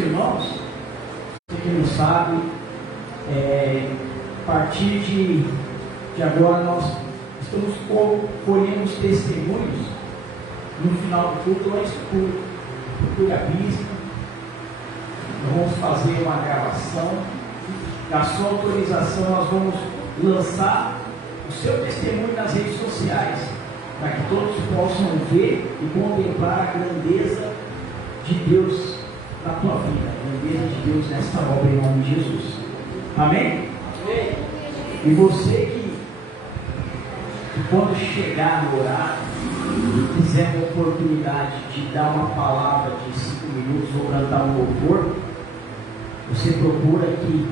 irmãos, você que não sabe, a partir de agora nós estamos colhendo os testemunhos no final do culto, antes do culto. Procure a bispa, nós vamos fazer uma gravação, na sua autorização nós vamos lançar o seu testemunho nas redes sociais, para que todos possam ver e contemplar a grandeza de Deus na tua vida, a grandeza de Deus nesta obra em nome de Jesus. Amém? Amém. E você que quando chegar no horário, quiser uma oportunidade de dar uma palavra de 5 minutos ou cantar um louvor, você procura aqui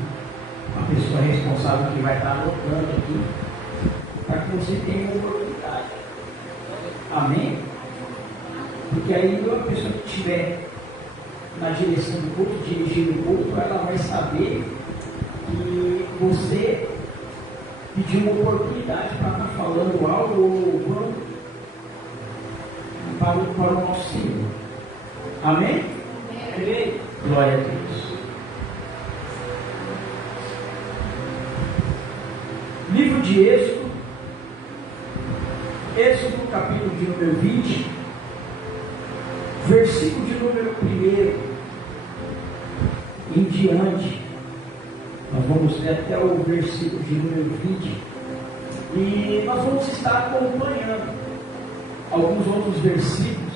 a pessoa responsável que vai estar anotando aqui, para que você tenha uma oportunidade. Amém? Porque aí a pessoa que estiver na direção do culto, dirigindo o culto, ela vai saber que você pediu uma oportunidade para estar falando algo ou louvando para o nosso Senhor. Amém? Amém? Glória a Deus. Livro de Êxodo, capítulo de número 20, versículo de número 1 em diante. Nós vamos ler até o versículo de número 20 e nós vamos estar acompanhando alguns outros versículos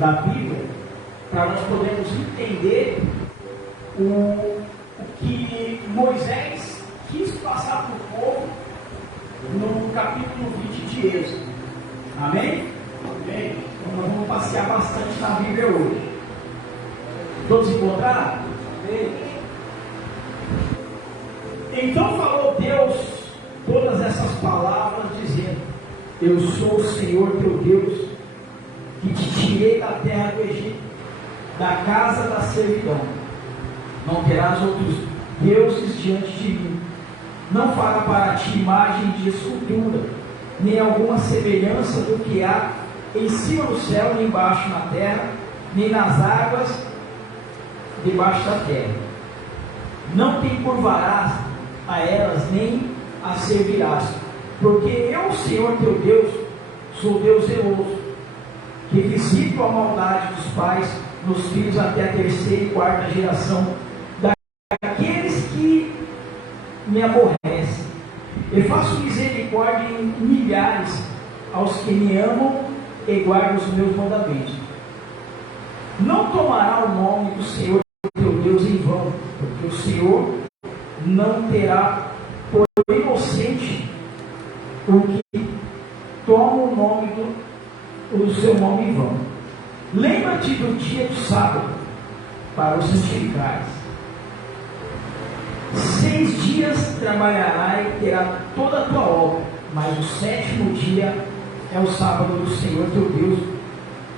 da Bíblia para nós podermos entender o que Moisés quis passar para o povo no capítulo 20 de Êxodo. Amém? Amém? Então nós vamos passear bastante na Bíblia hoje. Todos encontraram? Amém? Então falou Deus todas essas palavras, dizendo: Eu sou o Senhor teu Deus, que te tirei da terra do Egito, da casa da servidão. Não terás outros deuses diante de mim. Não fará para ti imagem de escultura, nem alguma semelhança do que há em cima do céu, nem embaixo na terra, nem nas águas debaixo da terra. Não te curvarás a elas, nem as servirás, porque eu, Senhor teu Deus, sou Deus zeloso, que visito a maldade dos pais nos filhos até a 3ª e 4ª geração daqueles que me aborrecem, e faço misericórdia em milhares aos que me amam e guardam os meus mandamentos. Não tomará o nome do Senhor teu Deus em vão, porque o Senhor não terá por inocente o que toma o nome o seu nome em vão. Lembra-te do dia do sábado para o santificares. 6 dias trabalhará e terá toda a tua obra, mas o 7º dia é o sábado do Senhor teu Deus.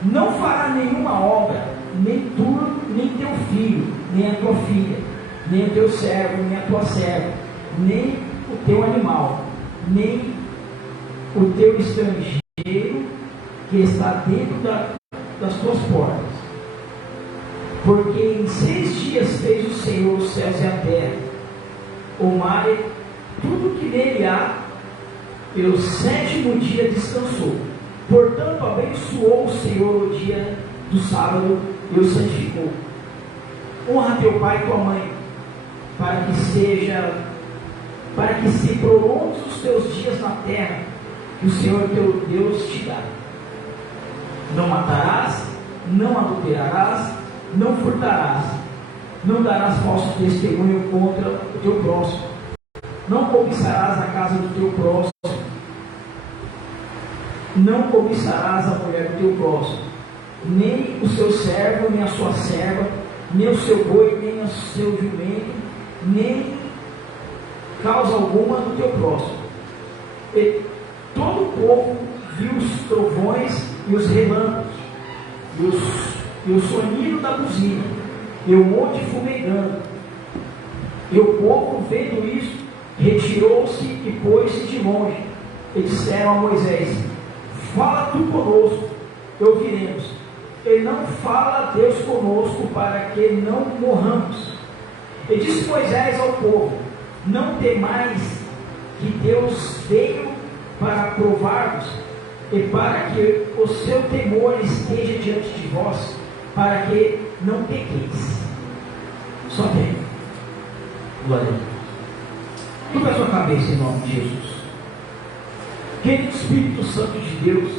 Não fará nenhuma obra, nem tu, nem teu filho, nem a tua filha, nem o teu servo, nem a tua serva, nem o teu animal, nem o teu estrangeiro que está dentro das tuas portas. Porque em 6 dias fez o Senhor os céus e a terra, o mar e tudo que nele há, pelo 7º dia descansou. Portanto, abençoou o Senhor o dia do sábado e o santificou. Honra teu pai e tua mãe, para que se prolongues os teus dias na terra que o Senhor teu Deus te dá. Não matarás, não adulterarás, não furtarás, não darás falso testemunho contra o teu próximo, não cobiçarás a casa do teu próximo, não cobiçarás a mulher do teu próximo, nem o seu servo, nem a sua serva, nem o seu boi, nem o seu jumento, nem causa alguma do teu próximo. E todo o povo viu os trovões e os relâmpagos, e o sonido da buzina, e o monte fumegando. E o povo, vendo isso, retirou-se e pôs-se de longe. E disseram a Moisés: Fala tu conosco, e ouviremos. Ele não fala Deus conosco para que não morramos. E disse Moisés ao povo: não temais, que Deus veio para provar-vos, e para que o seu temor esteja diante de vós, para que não pequeis. Só tem. Glória a Deus. Curva a sua cabeça em nome de Jesus. Querido Espírito Santo de Deus,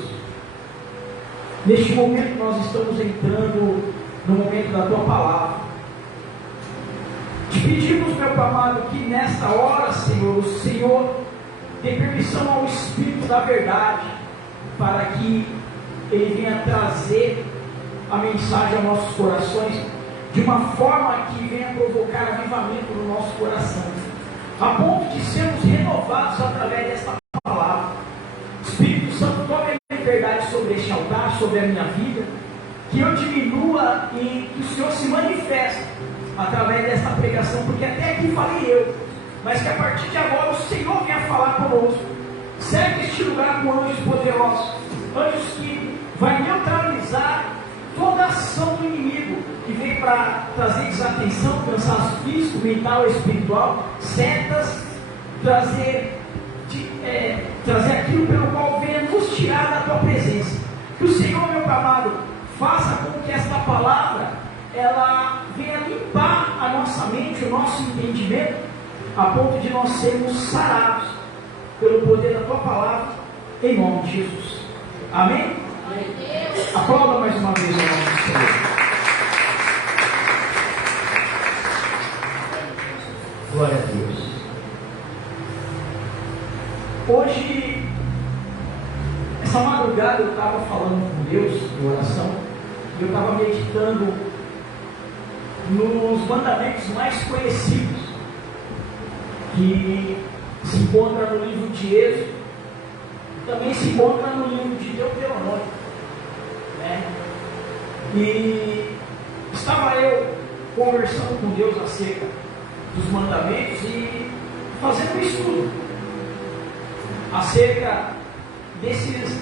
neste momento nós estamos entrando no momento da tua palavra. Te pedimos, meu amado, que nesta hora, Senhor, o Senhor dê permissão ao Espírito da verdade, para que ele venha trazer a mensagem aos nossos corações, de uma forma que venha provocar avivamento no nosso coração, a ponto de sermos renovados através desta palavra. Espírito Santo, tome a liberdade sobre este altar, sobre a minha vida, que eu diminua e que o Senhor se manifeste através desta pregação, porque até aqui falei eu, mas que a partir de agora o Senhor venha falar conosco. Cerque este lugar com anjos poderosos, anjos que vai neutralizar toda a ação do inimigo que vem para trazer desatenção, cansaço físico, mental e espiritual, setas, trazer aquilo pelo qual venha nos tirar da tua presença. Que o Senhor, meu amado, faça com que esta palavra ela venha limpar a nossa mente, o nosso entendimento, a ponto de nós sermos sarados pelo poder da tua palavra, em nome de Jesus. Amém? Aplauda mais uma vez o nome do Senhor. Glória a Deus. Hoje, essa madrugada eu estava falando com Deus em oração, e eu estava meditando nos mandamentos mais conhecidos, que se encontra no livro de Êxodo, também se encontra no livro de Deuteronômio, né? E estava eu conversando com Deus acerca dos mandamentos e fazendo um estudo acerca desses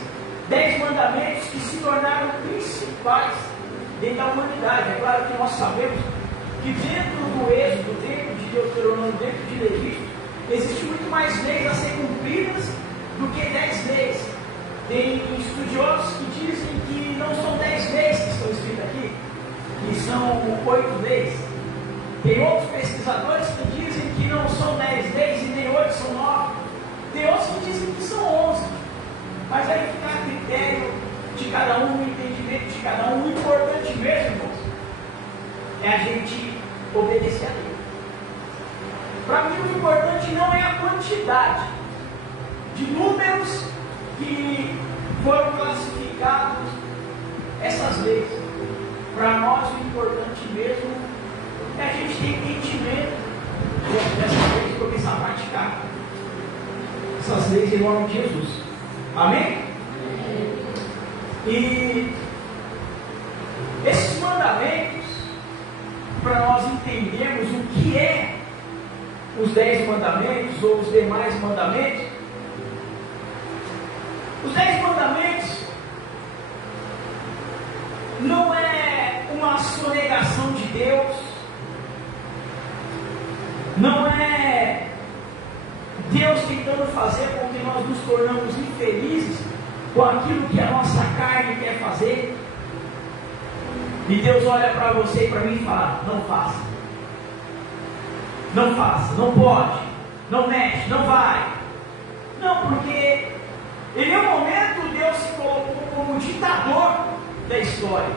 10 mandamentos que se tornaram principais dentro da humanidade. É claro que nós sabemos que dentro do Êxodo, dentro de Deuteronômio, dentro de Levítico, existe muito mais leis a ser cumpridas do que 10 leis. Tem estudiosos que dizem que não são 10 leis que estão escritas aqui, que são 8 leis. Tem outros pesquisadores que dizem que não são 10 leis e nem 8, são 9. Tem outros que dizem que são 11. Mas aí fica a critério de cada um, o entendimento de cada um. O importante mesmo, irmãos, é a gente obedecer a Deus. Para mim, o importante não é a quantidade de números que foram classificados essas leis. Para nós, o importante mesmo é a gente ter entendimento dessas leis e começar a praticar essas leis em nome de Jesus. Amém? E esses mandamentos, para nós entendermos o que é os 10 mandamentos ou os demais mandamentos, os 10 mandamentos não é uma sonegação de Deus, não é Deus tentando fazer com que nós nos tornamos infelizes com aquilo que a nossa carne quer fazer. E Deus olha para você e para mim e fala: não faça, não faça, não pode, não mexe, não vai. Não, porque em nenhum momento Deus se colocou como ditador da história.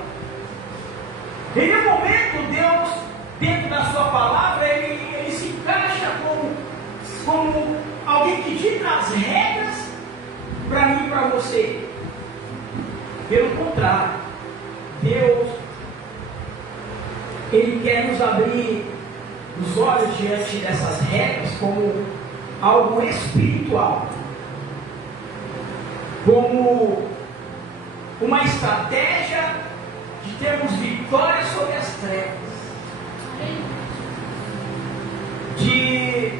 Em nenhum momento Deus, dentro da sua palavra, ele se encaixa como alguém que dita as regras para mim e para você. Pelo contrário, Deus, Ele quer nos abrir os olhos diante dessas regras como algo espiritual, como uma estratégia de termos vitória sobre as trevas, de,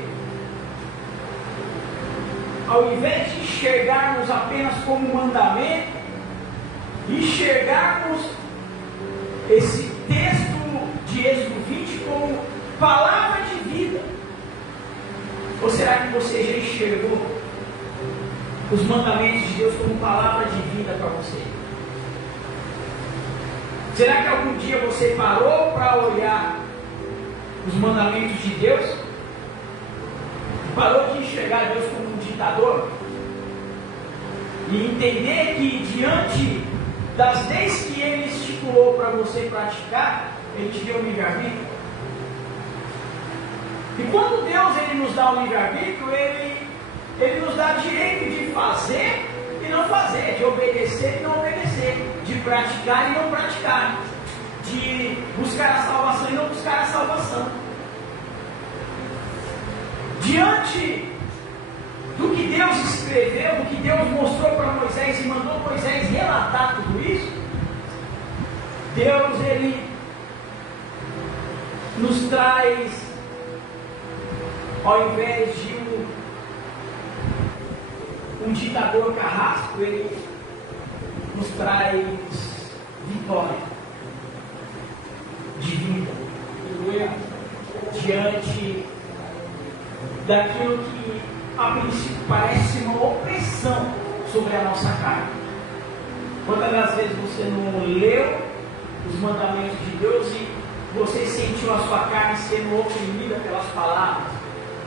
ao invés de enxergarmos apenas como um mandamento, enxergarmos esse texto de Êxodo 20 como palavra de vida? Ou será que você já enxergou os mandamentos de Deus como palavra de vida para você? Será que algum dia você parou para olhar os mandamentos de Deus? Parou de enxergar Deus como um ditador? E entender que diante das leis que Ele estipulou para você praticar, Ele te deu um livre-arbítrio? E quando Deus Ele nos dá o livre-arbítrio, Ele nos dá direito de fazer e não fazer, de obedecer e não obedecer, de praticar e não praticar, de buscar a salvação e não buscar a salvação. Diante do que Deus escreveu, do que Deus mostrou para Moisés e mandou Moisés relatar tudo isso, Deus Ele nos traz, ao invés de um ditador carrasco, Ele nos traz vitória de vida diante daquilo que a princípio parece uma opressão sobre a nossa carne. Quantas das vezes você não leu os mandamentos de Deus e você sentiu a sua carne sendo oprimida pelas palavras?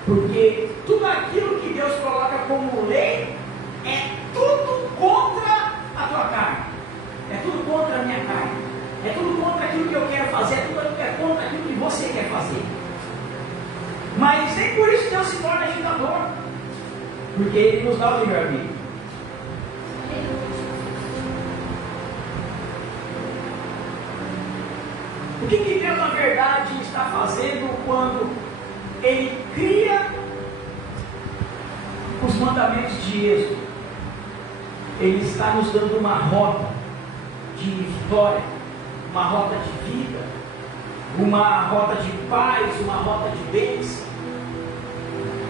Porque tudo aquilo que Deus coloca como lei é tudo contra a tua carne, é tudo contra a minha carne, é tudo contra aquilo que eu quero fazer, é tudo contra aquilo que você quer fazer. Mas nem por isso Deus se torna ditador, porque Ele nos dá o livre-arbítrio. O que Deus na verdade está fazendo quando Ele cria os mandamentos de Êxodo? Ele está nos dando uma rota de vitória, uma rota de vida, uma rota de paz, uma rota de bênção.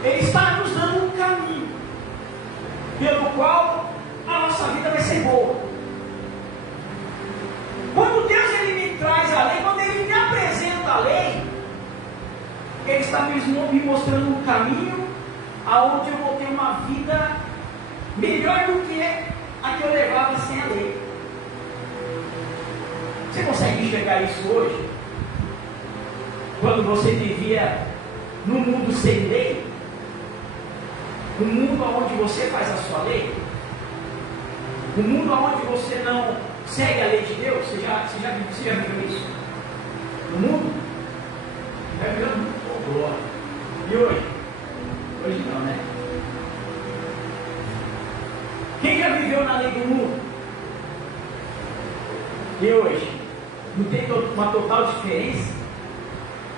Ele está nos dando um caminho pelo qual a nossa vida vai ser boa. Quando Deus Ele me traz a lei, quando Ele me apresenta a lei, Ele está me mostrando um caminho aonde eu vou ter uma vida melhor do que a que eu levava sem a lei. Você consegue enxergar isso hoje? Quando você vivia num mundo sem lei, um mundo onde você faz a sua lei, um mundo onde você não segue a lei de Deus. Você já viveu isso? No mundo? Já viveu no mundo? Oh, glória. E hoje? Hoje não, né? Quem já viveu na lei do mundo? E hoje? Não tem uma total diferença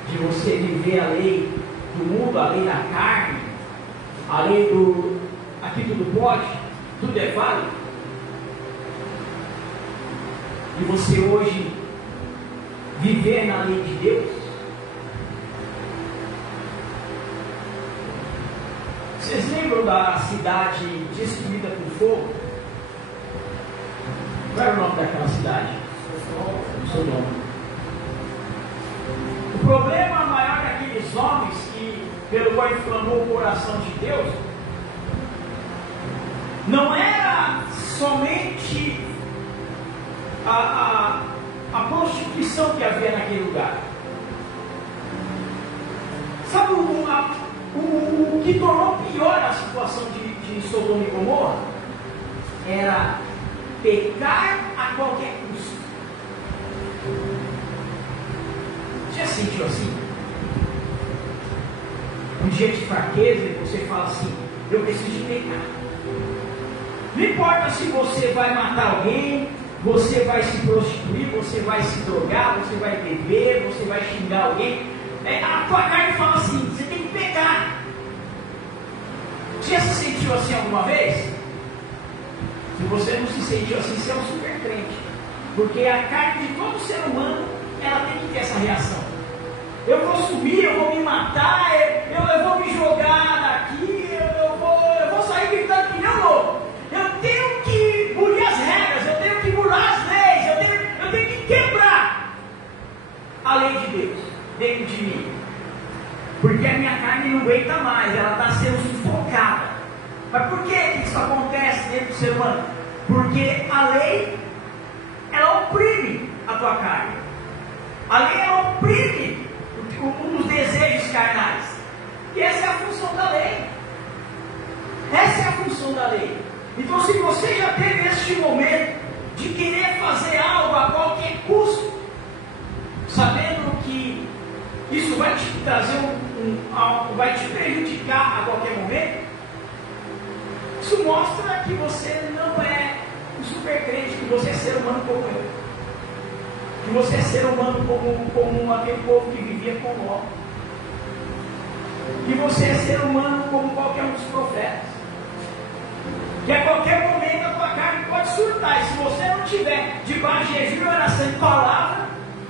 de você viver a lei do mundo, a lei da carne, a lei do aqui tudo pode, tudo é válido, e você hoje viver na lei de Deus? Vocês lembram da cidade destruída por fogo? Qual era o nome daquela cidade? Sodoma. O problema maior daqueles homens pelo qual inflamou o coração de Deus não era somente a prostituição que havia naquele lugar. Sabe o que tornou pior a situação de Sodoma e Gomorra? Era pecar a qualquer custo. Já sentiu assim? Um dia de fraqueza e você fala assim: eu preciso de pecar. Não importa se você vai matar alguém, você vai se prostituir, você vai se drogar, você vai beber, você vai xingar alguém. A tua carne fala assim: você tem que pecar. Você já se sentiu assim alguma vez? Se você não se sentiu assim, você é um super crente. Porque a carne de todo ser humano, ela tem que ter essa reação. Eu vou subir, eu vou me matar, eu vou me jogar daqui, eu vou sair gritando que não louco. Eu tenho que bulir as regras, eu tenho que burlar as leis, eu tenho que quebrar. Deus dentro de mim. Porque a minha carne não aguenta mais, ela está sendo sufocada. Mas por que isso acontece dentro do ser humano? Porque a lei, ela oprime a tua carne. A lei, ela oprime os desejos carnais. E essa é a função da lei. Essa é a função da lei. Então, se você já teve este momento de querer fazer algo a qualquer custo, sabendo que isso vai te trazer vai te prejudicar a qualquer momento, isso mostra que você não é um super crente, que você é ser humano como eu, que você é ser humano como aquele povo que vivia com Ló, que você é ser humano como qualquer um dos profetas, que a qualquer momento a tua carne pode surtar, e se você não tiver debaixo de jejum, oração e palavra,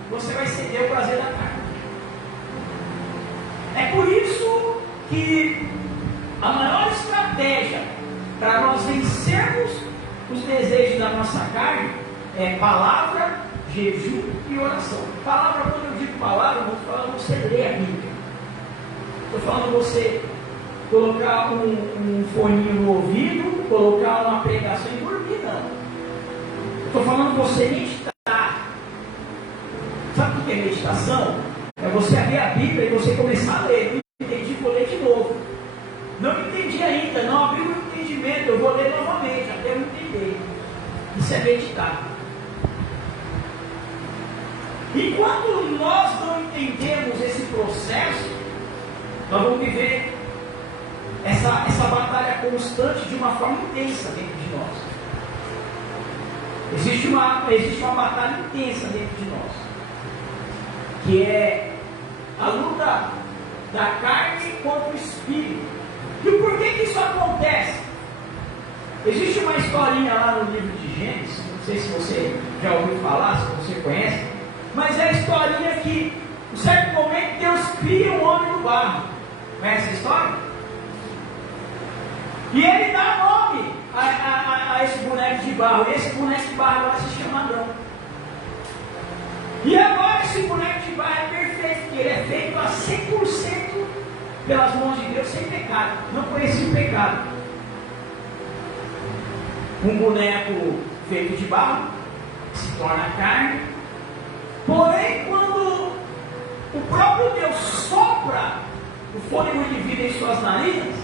você vai ceder o prazer da carne. É por isso que a maior estratégia para nós vencermos os desejos da nossa carne é palavra, jejum e oração. Palavra, quando eu digo palavra, eu não estou falando você ler a Bíblia. Estou falando você colocar um foninho no ouvido, colocar uma pregação e dormir, não. Estou falando você meditar. Sabe o que é meditação? É você abrir a Bíblia e você começar a ler. Não entendi, vou ler de novo. Não entendi ainda, não abriu o entendimento, eu vou ler novamente, até eu entender. Isso é meditar. Enquanto nós não entendemos esse processo, nós vamos viver essa batalha constante de uma forma intensa dentro de nós. Existe uma batalha intensa dentro de nós, que é a luta da carne contra o espírito. E por que isso acontece? Existe uma historinha lá no livro de Gênesis, não sei se você já ouviu falar, se você conhece, mas é a historinha que, em certo momento, Deus cria um homem do barro. Conhece a história? E ele dá nome a esse boneco de barro. E esse boneco de barro agora se chama Adão. E agora esse boneco de barro é perfeito, porque ele é feito a 100% pelas mãos de Deus, sem pecado. Não conhecia o pecado. Um boneco feito de barro se torna carne. Porém, quando o próprio Deus sopra o fôlego de vida em suas narinas,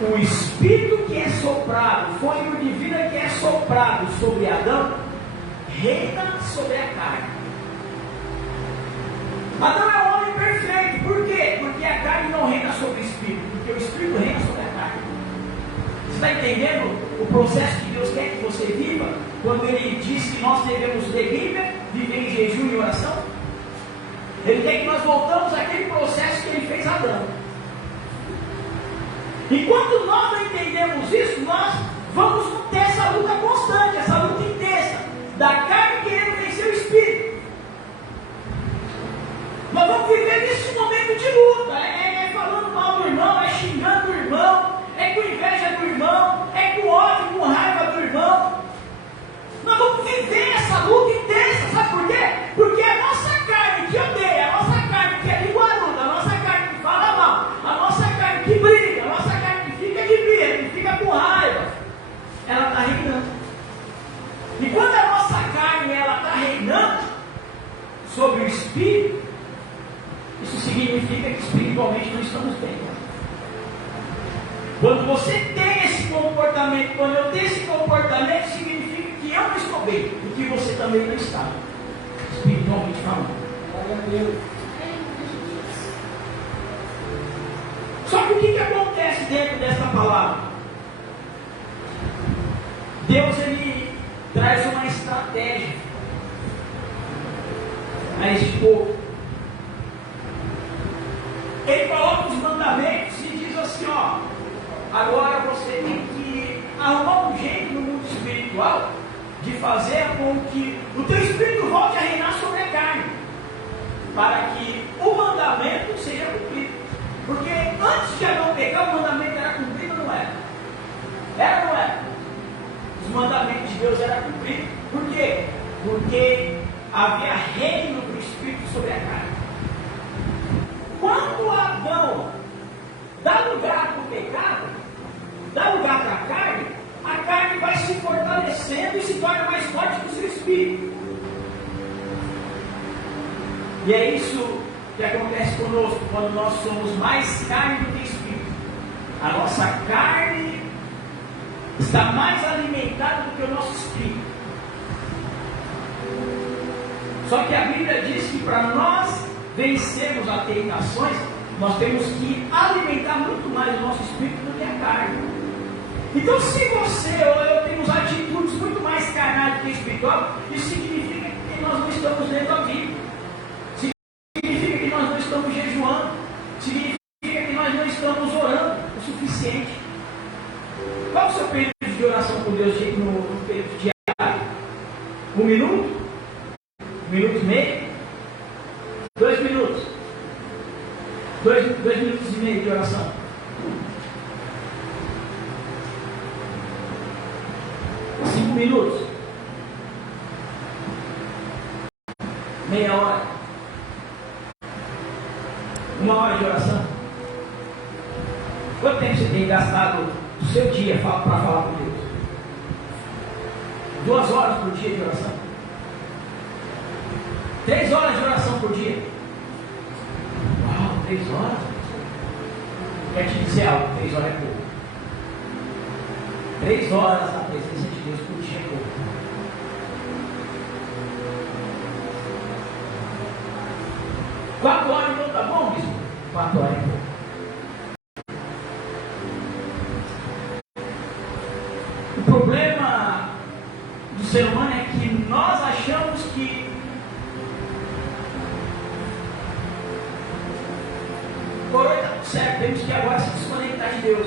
o Espírito que é soprado, o fôlego de vida que é soprado sobre Adão, reina sobre a carne. Adão é um homem perfeito. Por quê? Porque a carne não reina sobre o Espírito, porque o Espírito reina sobre a carne. Você está entendendo o processo que Deus quer que você viva? Quando Ele diz que nós devemos ler Bíblia, viver em jejum e oração, Ele quer que nós voltamos àquele processo que Ele fez a Adão. Enquanto nós não entendemos isso, nós vamos ter essa luta constante, essa luta intensa, da carne querendo vencer o Espírito. Nós vamos viver nesse momento de luta, é falando mal do irmão, é xingando o irmão, é com inveja do irmão, é com ódio, com raiva do irmão. Nós vamos viver essa luta intensa, sabe por quê? Porque a nossa carne que odeia, a nossa carne que é linguaruda, a nossa carne que fala mal, a nossa carne que briga, a nossa carne que fica de birra, que fica com raiva, ela está reinando. E quando a nossa carne está reinando sobre o Espírito, isso significa que espiritualmente não estamos bem. Quando você tem esse comportamento, quando eu tenho esse comportamento, significa que eu não estou bem, e que você também não está, espiritualmente falando. Só que o que acontece dentro dessa palavra? Deus, Ele traz uma estratégia a este povo. Ele coloca os mandamentos e diz assim, ó, agora você tem que arrumar um jeito no mundo espiritual de fazer com que o teu espírito volte a reinar sobre a carne, para que o mandamento seja cumprido. Porque antes de Adão pecar, o mandamento era cumprido ou não era? Era ou não era? Os mandamentos de Deus eram cumpridos. Por quê? Porque havia reino do Espírito sobre a carne. Quando Adão dá lugar para o pecado, dá lugar para a carne vai se fortalecendo e se torna mais forte que o seu espírito. E é isso que acontece conosco quando nós somos mais carne do que espírito. A nossa carne está mais alimentada do que o nosso espírito. Só que a Bíblia diz que para nós vencermos as tentações, nós temos que alimentar muito mais o nosso espírito do que a carne. Então, se você ou eu temos atitudes muito mais carnais do que espiritual, isso significa que nós não estamos lendo a Bíblia. Significa que nós não estamos jejuando. Significa que nós não estamos orando o suficiente. Qual é o seu período de oração com Deus no período diário? 1 minuto? 1 minuto e meio? 2 minutos? 2 minutos e meio de oração? 5 minutos? Meia hora? 1 hora de oração? Quanto tempo você tem gastado do seu dia para falar com Deus? 2 horas por dia de oração? 3 horas de oração por dia? Uau, 3 horas? Quer te dizer algo? 3 horas é pouco. 3 horas na presença de Deus por dia é pouco. Quatro horas não está bom, bispo? 4 horas é pouco. O problema do ser humano é que nós achamos que por hoje está tudo certo, temos que agora se desconectar de Deus.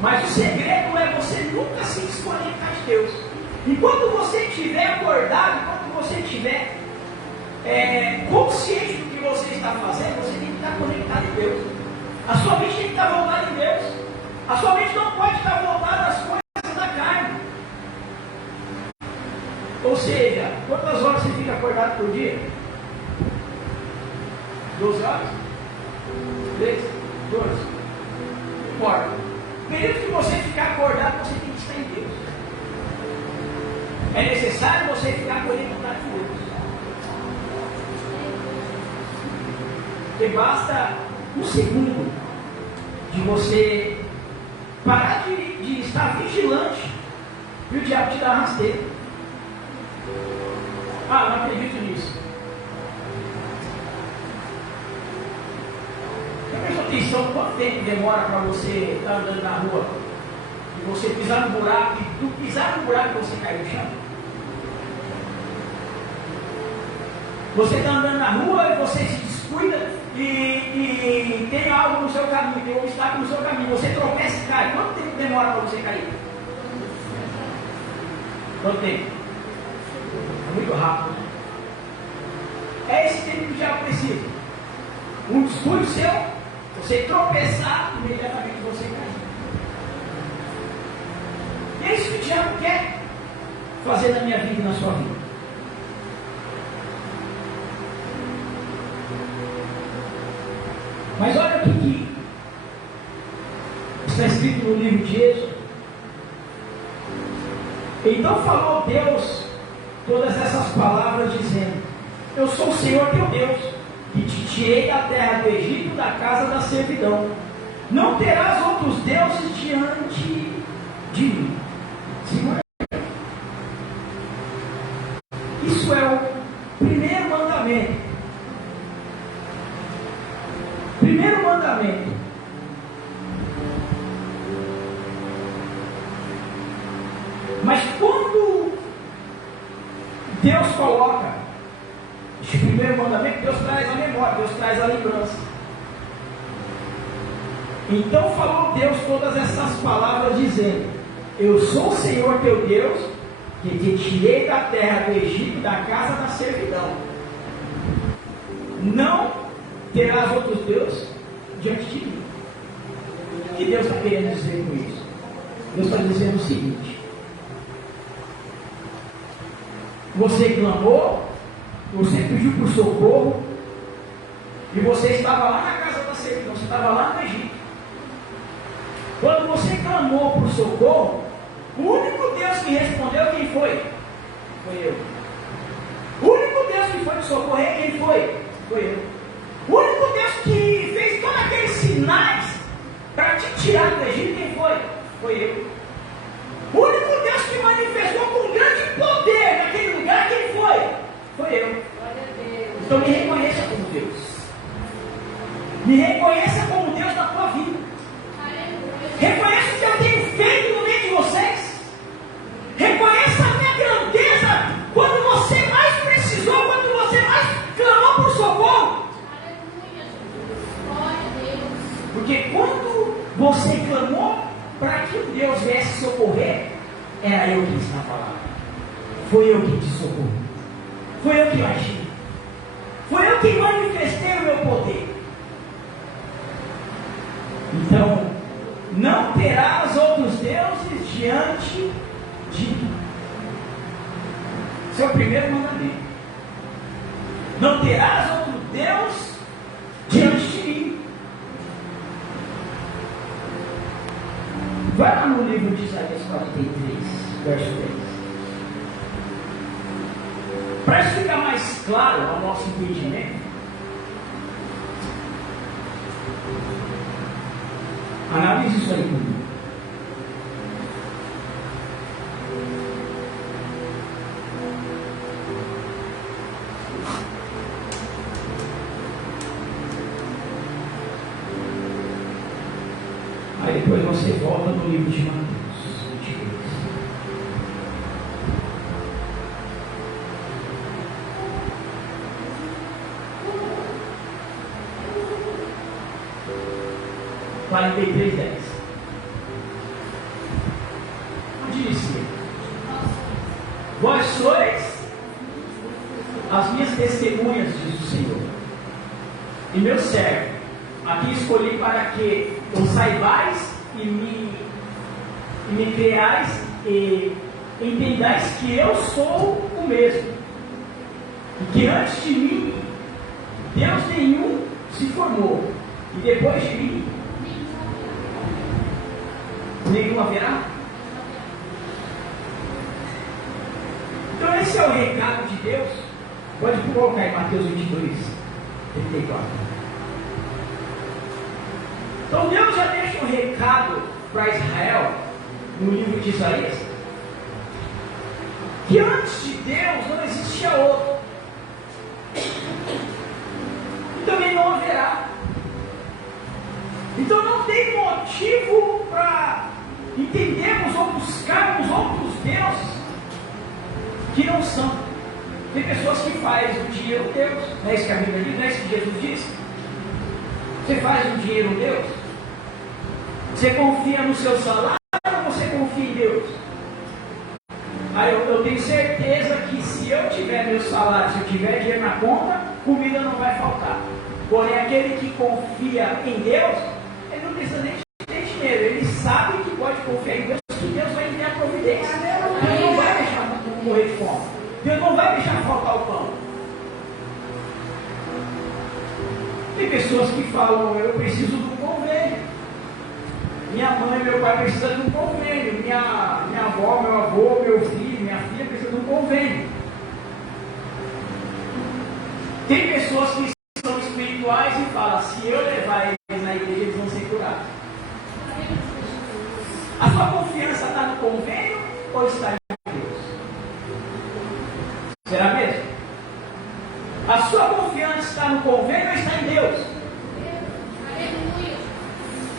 Mas o segredo é você nunca se desconectar de Deus. Enquanto você estiver acordado, enquanto você estiver consciente do que você está fazendo, você tem que estar conectado em Deus. A sua mente tem que estar voltada em Deus. A sua mente não pode estar voltada às coisas da carne. Ou seja, quantas horas você fica acordado por dia? 12 horas? 13? 12? Não importa. O período que você ficar acordado, você tem que estar em Deus. É necessário você ficar conectado com Deus. Porque basta 1 segundo de você parar de estar vigilante e o diabo te dá rasteira. Ah, não acredito nisso. Já prestou atenção quanto tempo demora para você estar andando na rua e você pisar no buraco e do pisar no buraco você cai no chão? Você está andando na rua e você se descuida e tem algo no seu caminho, tem um obstáculo no seu caminho, você tropeça e cai. Quanto tempo demora para você cair? Quanto tempo? Muito rápido. É esse tempo que o diabo precisa. Um descuido seu, você tropeçar, imediatamente você cai. É isso que o diabo quer fazer na minha vida e na sua vida. Mas olha o que está escrito no livro de Êxodo. Então falou Deus todas essas palavras, dizendo: Eu sou o Senhor teu Deus, que te tirei da terra do Egito, da casa da servidão. Não terás outros deuses diante de mim. Senhor, isso é o primeiro mandamento. Primeiro mandamento. Mas quando Deus coloca esse primeiro mandamento, Deus traz a memória, Deus traz a lembrança. Então falou Deus todas essas palavras, dizendo: Eu sou o Senhor teu Deus, que te tirei da terra do Egito, da casa da servidão. Não terás outros deuses diante de mim. O que Deus está querendo dizer com isso? Deus está dizendo o seguinte: você clamou, pediu por socorro, e você estava lá na casa da servidão, você estava lá no Egito. Quando você clamou por socorro, o único Deus que respondeu, quem foi? Foi eu. O único Deus que foi te socorrer, quem foi? Foi eu. O único Deus que fez todos aqueles sinais para te tirar do Egito, quem foi? Foi eu. O único Deus que manifestou com grande poder naquele lugar, quem foi? Foi eu. Então me reconheça como Deus. Me reconheça como Deus na tua vida. Reconheça o que eu tenho feito no meio de vocês. Reconheça a minha grandeza quando você mais precisou, quando você mais clamou por socorro. Porque quando você clamou para que Deus viesse socorrer, era eu que estava lá. Foi eu que te socorri. Foi eu que agi. Foi eu que manifestei o meu poder. Então, não terás outros deuses diante de mim. Esse é o primeiro mandamento. Não terás outro Deus diante de mim. Vai lá no livro de Isaías 43, verso 10. Para isso ficar mais claro ao nosso entendimento, analise isso aí comigo. Aí depois você volta no livro de Mateus 22. (43:10). Disse: Vós sois as minhas testemunhas, diz o Senhor, e meu servo, aqui escolhi para que o saibais e me creais e entendais que eu sou o mesmo, e que antes de mim Deus nenhum se formou, e depois de mim nenhum haverá. Então esse é o recado de Deus. Pode colocar em Mateus 22, 34. Então Deus já deixa um recado para Israel no livro de Isaías, que antes de Deus não existia outro, e também não haverá. Então não tem motivo para entendermos ou buscarmos outros deuses que não são. Tem pessoas que fazem o dinheiro um Deus, não é isso que a Bíblia diz, não é isso que Jesus disse? Você faz o dinheiro um Deus? Você confia no seu salário ou você confia em Deus? Eu tenho certeza que se eu tiver meu salário, se eu tiver dinheiro na conta, comida não vai faltar. Porém, aquele que confia em Deus, ele não precisa nem ter dinheiro, ele sabe que pode confiar em Deus, que Deus vai enviar providência. Deus não vai deixar morrer de fome. Deus não vai deixar faltar o pão. Tem pessoas que falam: eu preciso de um convênio. Minha mãe e meu pai precisam de um convênio. Minha avó, meu avô, meu filho, minha filha precisam de um convênio. Tem pessoas que são espirituais e falam: se eu levar eles na igreja, eles vão ser curados. A sua confiança está no convênio ou está em Deus? Será mesmo? A sua confiança está no convênio ou está em Deus?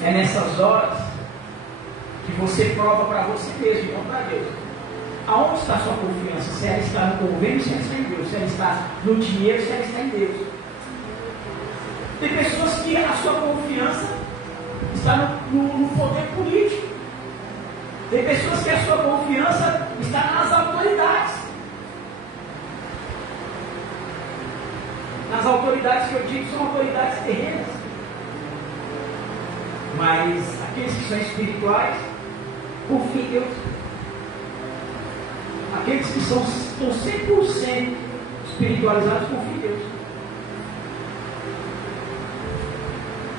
É nessas horas que você prova para você mesmo e não para Deus. Aonde está a sua confiança? Se ela está no convênio, se ela está em Deus. Se ela está no dinheiro, se ela está em Deus. Tem pessoas que a sua confiança está no poder político. Tem pessoas que a sua confiança está nas autoridades. Nas autoridades que eu digo são autoridades terrenas. Mas aqueles que são espirituais, confiam em Deus. Aqueles que estão 100% espiritualizados, confiem em Deus.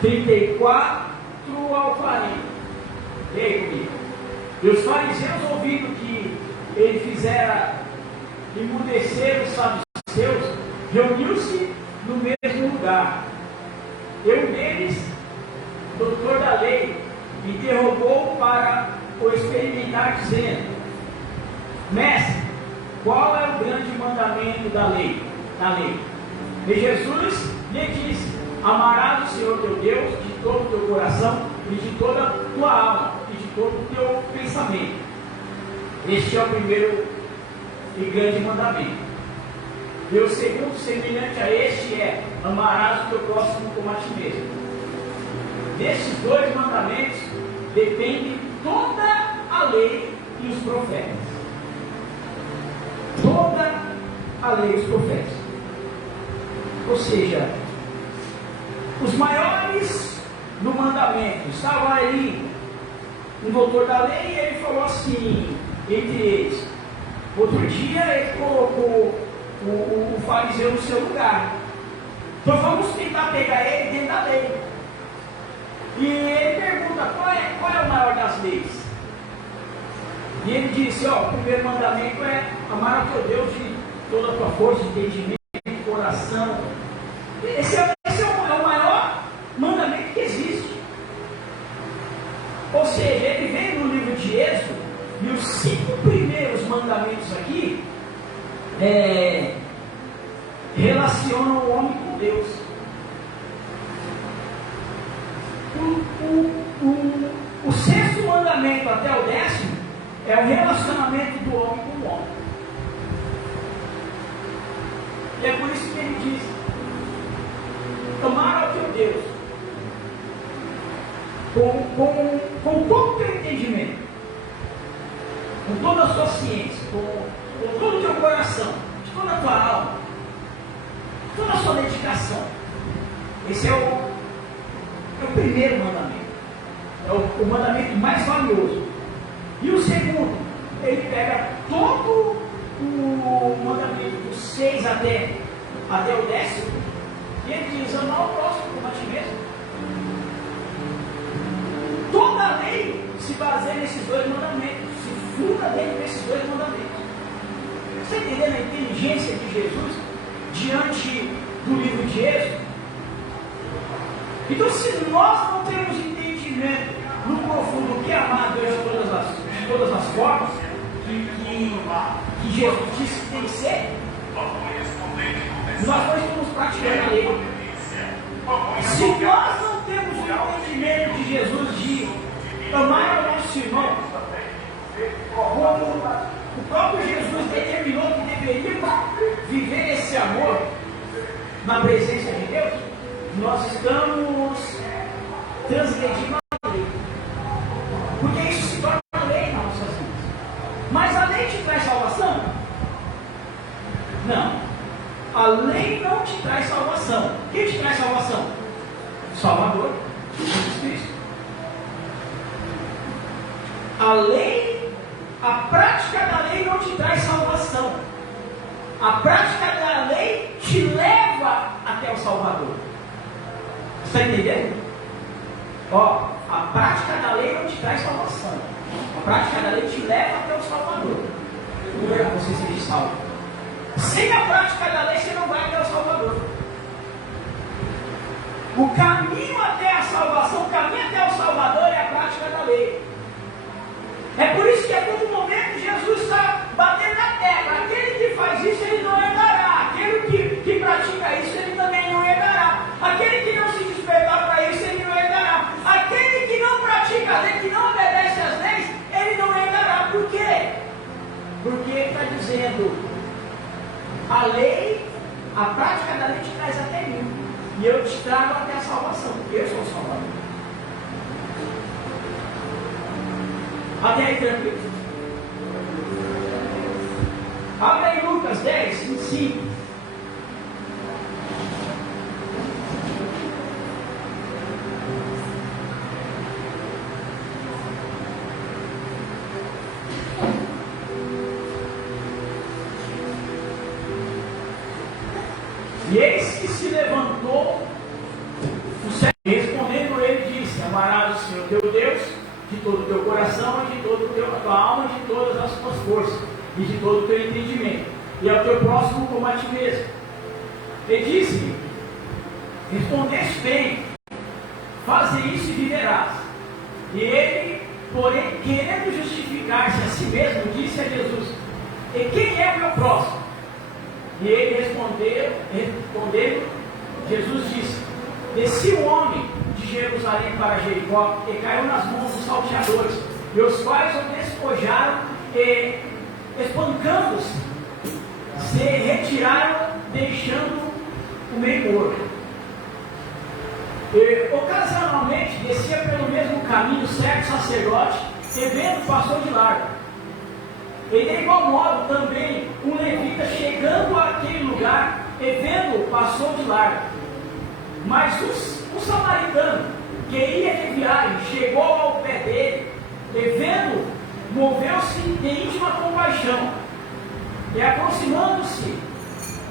34 ao 40. Leia comigo. E os fariseus, ouvindo que ele fizera emudecer os saduceus, reuniu-se no mesmo lugar. E um deles, doutor da lei, interrogou para o experimentar, dizendo: Mestre, qual é o grande mandamento da lei? E Jesus lhe disse: Amarás o Senhor teu Deus de todo o teu coração e de toda a tua alma e de todo o teu pensamento. Este é o primeiro e grande mandamento. E o segundo, semelhante a este, é: amarás o teu próximo como a ti mesmo. Destes dois mandamentos depende toda a lei e os profetas. Toda a lei e os profetas. Ou seja, os maiores no mandamento estavam ali, um doutor da lei, e ele falou assim, entre eles. Outro dia ele colocou o fariseu no seu lugar. Então vamos tentar pegar ele dentro da lei. E ele pergunta: qual é o maior das leis? E ele disse: o primeiro mandamento é amar o teu Deus de toda a tua força, entendimento, coração. Esse é o maior mandamento que existe. Ou seja, ele vem no livro de Êxodo, e os 5 primeiros mandamentos aqui relacionam o homem com Deus. O 6º mandamento até o 10º é o relacionamento do homem com o homem. E é por isso que ele diz: amar ao teu Deus com todo o teu entendimento, com toda a sua ciência, com todo o teu coração, de toda a tua alma, toda a sua dedicação. Esse é o primeiro mandamento. É o mandamento mais valioso. E o segundo, ele pega todo o mandamento do 6 até o 10º, e ele diz: amar o próximo como a ti mesmo. Toda a lei se baseia nesses dois mandamentos, se funda dentro desses dois mandamentos. Você está entendendo a inteligência de Jesus diante do livro de Êxodo? Então, se nós não temos entendimento no profundo o que é amar a Deus de todas as formas que Jesus disse que tem que ser, nós não estamos praticando a lei. Se nós não temos o entendimento de Jesus de amar o nosso irmão, como o próprio Jesus determinou que deveríamos viver esse amor na presença de Deus, nós estamos transgredindo a lei. Porque isso se torna lei nas nossas vidas. Mas a lei te traz salvação? Não. A lei não te traz salvação. Quem te traz salvação? Salvador, Jesus Cristo. A lei, a prática da lei não te traz salvação. A prática da lei te leva até o Salvador. Está entendendo? A prática da lei não te traz salvação. A prática da lei te leva até o Salvador. Para você seja salvo. Sem a prática da lei, você não vai até o Salvador. O caminho até a salvação, o caminho até o Salvador é a prática da lei. É por isso que a todo momento Jesus está batendo na tecla. Aquele que faz isso, ele não herdará. Aquele que pratica isso, ele também não herdará. Aquele que não se despertar para isso, ele não herdará. Aquele que não pratica a lei, que não obedece às leis, ele não herdará. Por quê? Porque ele está dizendo: a lei, a prática da lei te traz até mim, e eu te trago até a salvação, porque eu sou o Salvador. Até aí, tranquilo? Abre aí Lucas 10, 25. E eis que se levantou o servo, respondendo ele disse: amarás o Senhor teu Deus de todo o teu coração, e de toda a tua alma, e de todas as tuas forças, e de todo o teu entendimento, e ao teu próximo como a ti mesmo. Ele disse: respondeste bem, faze isso e viverás. E ele, porém, querendo justificar-se a si mesmo, disse a Jesus: e quem é o meu próximo? E ele respondendo, Jesus disse: desci um homem de Jerusalém para Jericó, e caiu nas mãos dos salteadores, e os quais o despojaram, e espancando-se, se retiraram, deixando o meio morto. Ocasionalmente descia pelo mesmo caminho certo sacerdote, e vendo, passou de largo. E de igual modo também um levita, chegando àquele lugar, e vendo, passou de largo. Mas o samaritano que ia de viagem chegou ao pé dele, e vendo, moveu-se de íntima compaixão, e aproximando-se,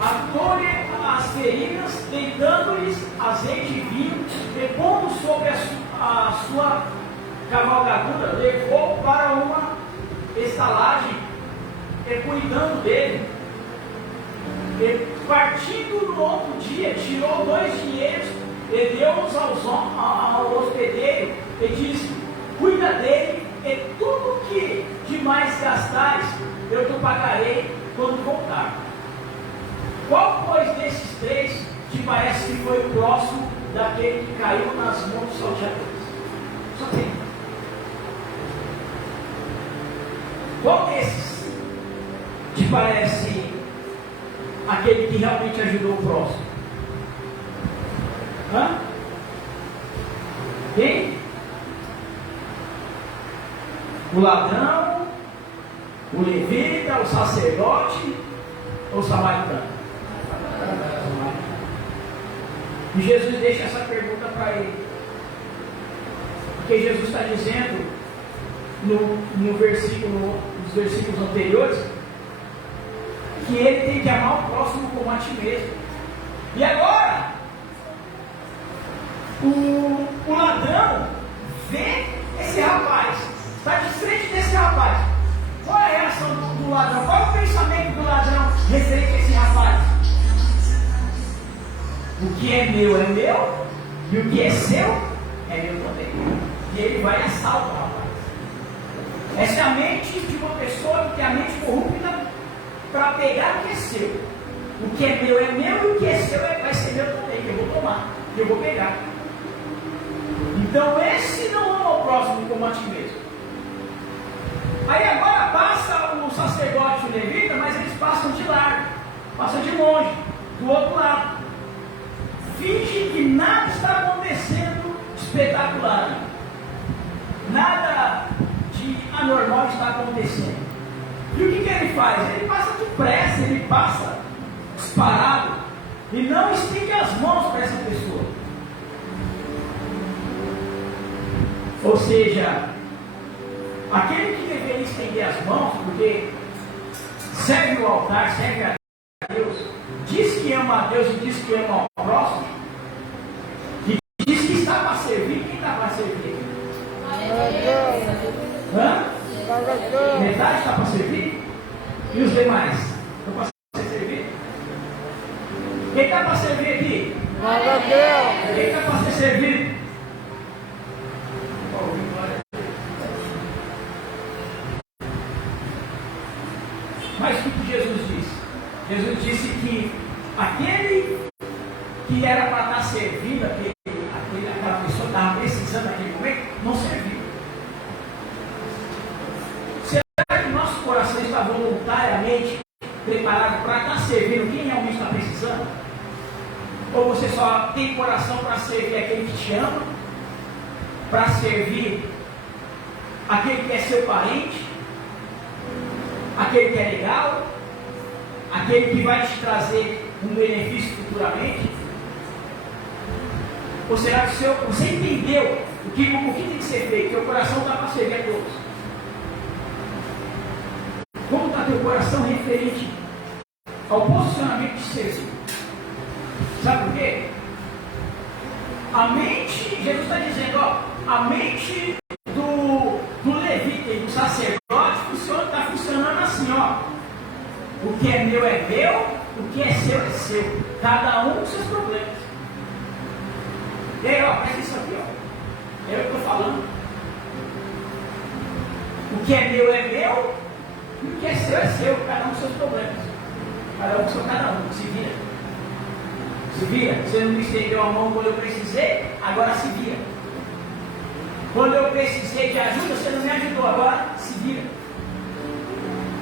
atou-lhe as feridas, deitando-lhes azeite e vinho, e pondo sobre a sua cavalgadura, levou para uma estalagem, e cuidando dele. E partindo no outro dia, tirou 2 dinheiros e deu-os ao hospedeiro, e disse: cuida dele, e tudo que demais gastares eu te pagarei quando voltar. Qual, pois, desses 3 te parece que foi o próximo daquele que caiu nas mãos dos salteadores? Só tem. Qual desses te parece aquele que realmente ajudou o próximo? Hã? Quem? O ladrão, o levita, o sacerdote ou o samaritano? E Jesus deixa essa pergunta para ele, porque Jesus está dizendo nos versículos anteriores, que ele tem que amar o próximo como a ti mesmo. E agora o ladrão vê esse rapaz, está de frente desse rapaz. Qual é a reação do ladrão? Qual é o pensamento do ladrão referente a esse rapaz? O que é meu, e o que é seu é meu também. E ele vai assaltar o rapaz. Essa é a mente de uma pessoa que tem a mente corrupta para pegar o que é seu. O que é meu, e o que é seu vai ser meu também, que eu vou tomar, que eu vou pegar. Então esse não ama o próximo como a ti mesmo. Aí agora passa o sacerdote e o levita, mas eles passam de largo, passam de longe, do outro lado. Finge que nada está acontecendo espetacular. Nada de anormal está acontecendo. E o que ele faz? Ele passa depressa, ele passa disparado e não estende as mãos para essa pessoa. Ou seja, aquele que deveria estender as mãos, porque serve o altar, serve a Deus, diz que ama a Deus e diz que ama ao próximo, e diz que está para servir. Quem está para servir? Hã? Metade está para servir? E os demais? Estão para servir? Quem está para servir aqui? Quem está para ser servido? Mas o que Jesus disse? Jesus disse que aquele que era para estar servindo, aquela pessoa que estava precisando naquele momento, não serviu. Será que o nosso coração está voluntariamente preparado para estar servindo quem realmente está precisando? Ou você só tem coração para servir aquele que te ama, para servir aquele que é seu parente, aquele que é legal, aquele que vai te trazer um benefício futuramente? Ou será que você entendeu o que tem que ser feito? Que o coração está para servir a todos. Como está teu coração referente ao posicionamento de servir? Sabe por quê? A mente, Jesus está dizendo, ó, a mente do levita e do sacerdote está funcionando assim, ó. O que é meu, o que é seu. Cada um com seus problemas. E aí, ó, presta isso aqui, ó. Eu estou falando. O que é meu, e o que é seu, cada um com seus problemas. Cada um com seu cada um, se vira. Se vira. Você não me estendeu a mão quando eu precisei, agora se vira. Quando eu precisei de ajuda, você não me ajudou, agora se vira.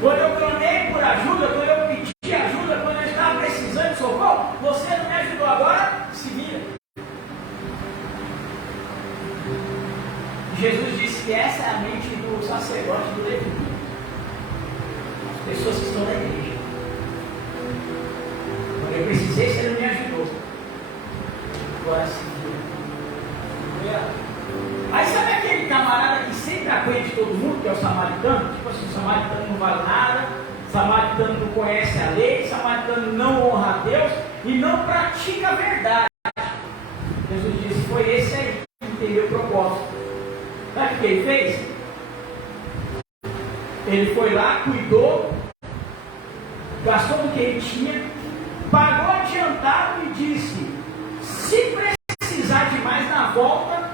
Quando eu clamei por ajuda, quando eu pedi ajuda, quando eu estava precisando de socorro, você não me ajudou, agora se vira. Jesus disse que essa é a mente do sacerdote do levita. As pessoas que estão na igreja. Quando eu precisei, você não me ajudou. Agora se vira. Aí sabe aquele camarada que sempre aguenta todo mundo, que é o samaritano? Tipo assim, o samaritano não vale nada, o samaritano não conhece a lei, o samaritano não honra a Deus e não pratica a verdade. Jesus disse, foi esse aí que entendeu o propósito. Sabe o que ele fez? Ele foi lá, cuidou, gastou o que ele tinha, pagou adiantado e disse, se precisar de mais na volta,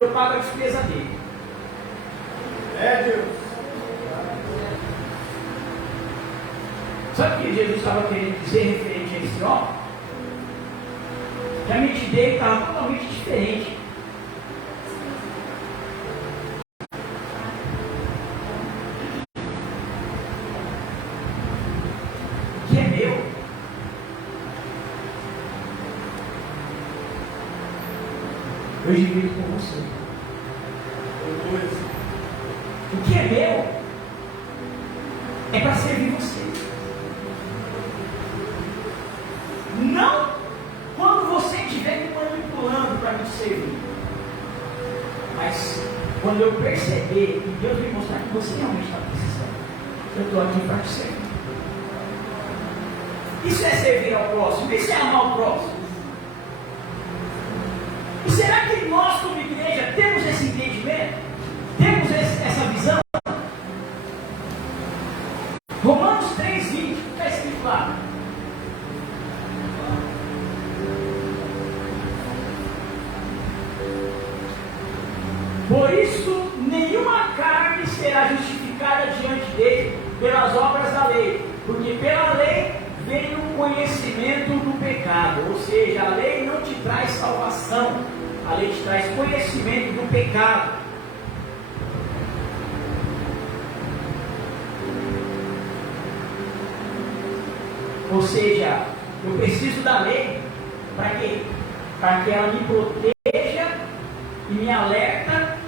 eu pago a despesa dele. É, Deus. Sabe o que Jesus estava querendo dizer referente a esse homem? Que a mente dele estava totalmente diferente. O que é meu? Eu divido com você. O que é meu é para servir você. Não quando você estiver me manipulando para me servir. Mas quando eu perceber e Deus me mostrar que você realmente está precisando, eu estou aqui para te servir. Isso é servir ao próximo, isso é amar o próximo. E será que nós, como igreja, temos esse entendimento? Temos essa visão? Romanos 3,20, está escrito lá. Por isso, nenhuma carne será justificada diante dele pelas obras da lei, porque pela lei vem o conhecimento do pecado. Ou seja, a lei não te traz salvação, a lei te traz conhecimento do pecado. Ou seja, eu preciso da lei para quê? Para que ela me proteja e me alerta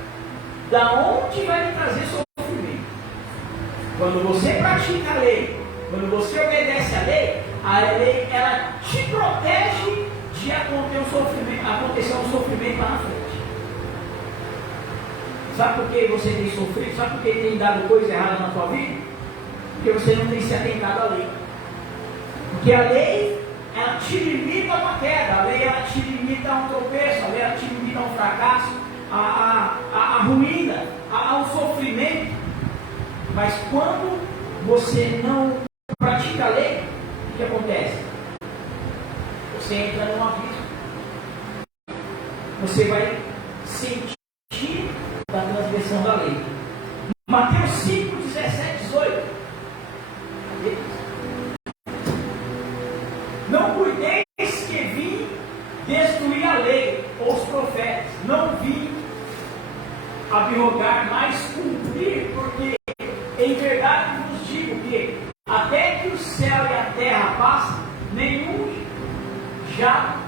da onde vai me trazer sofrimento. Quando você pratica a lei, quando você obedece a lei ela te protege de acontecer um sofrimento lá na frente. Sabe por que você tem sofrido? Sabe por que tem dado coisa errada na sua vida? Porque você não tem se atentado à lei. Porque a lei, ela te limita a uma queda, a lei, ela te limita a um tropeço, a lei, ela te limita a um fracasso, a ruína, a um sofrimento. Mas quando você não pratica a lei, o que acontece? Você entra num abismo. Você vai sentir a transgressão da lei. Mateus 5, 17, 18. Não cuideis que vim destruir a lei ou os profetas. Não vim abrogar, mas cumprir, porque em verdade vos digo que até que o céu e a terra passem, nenhum jota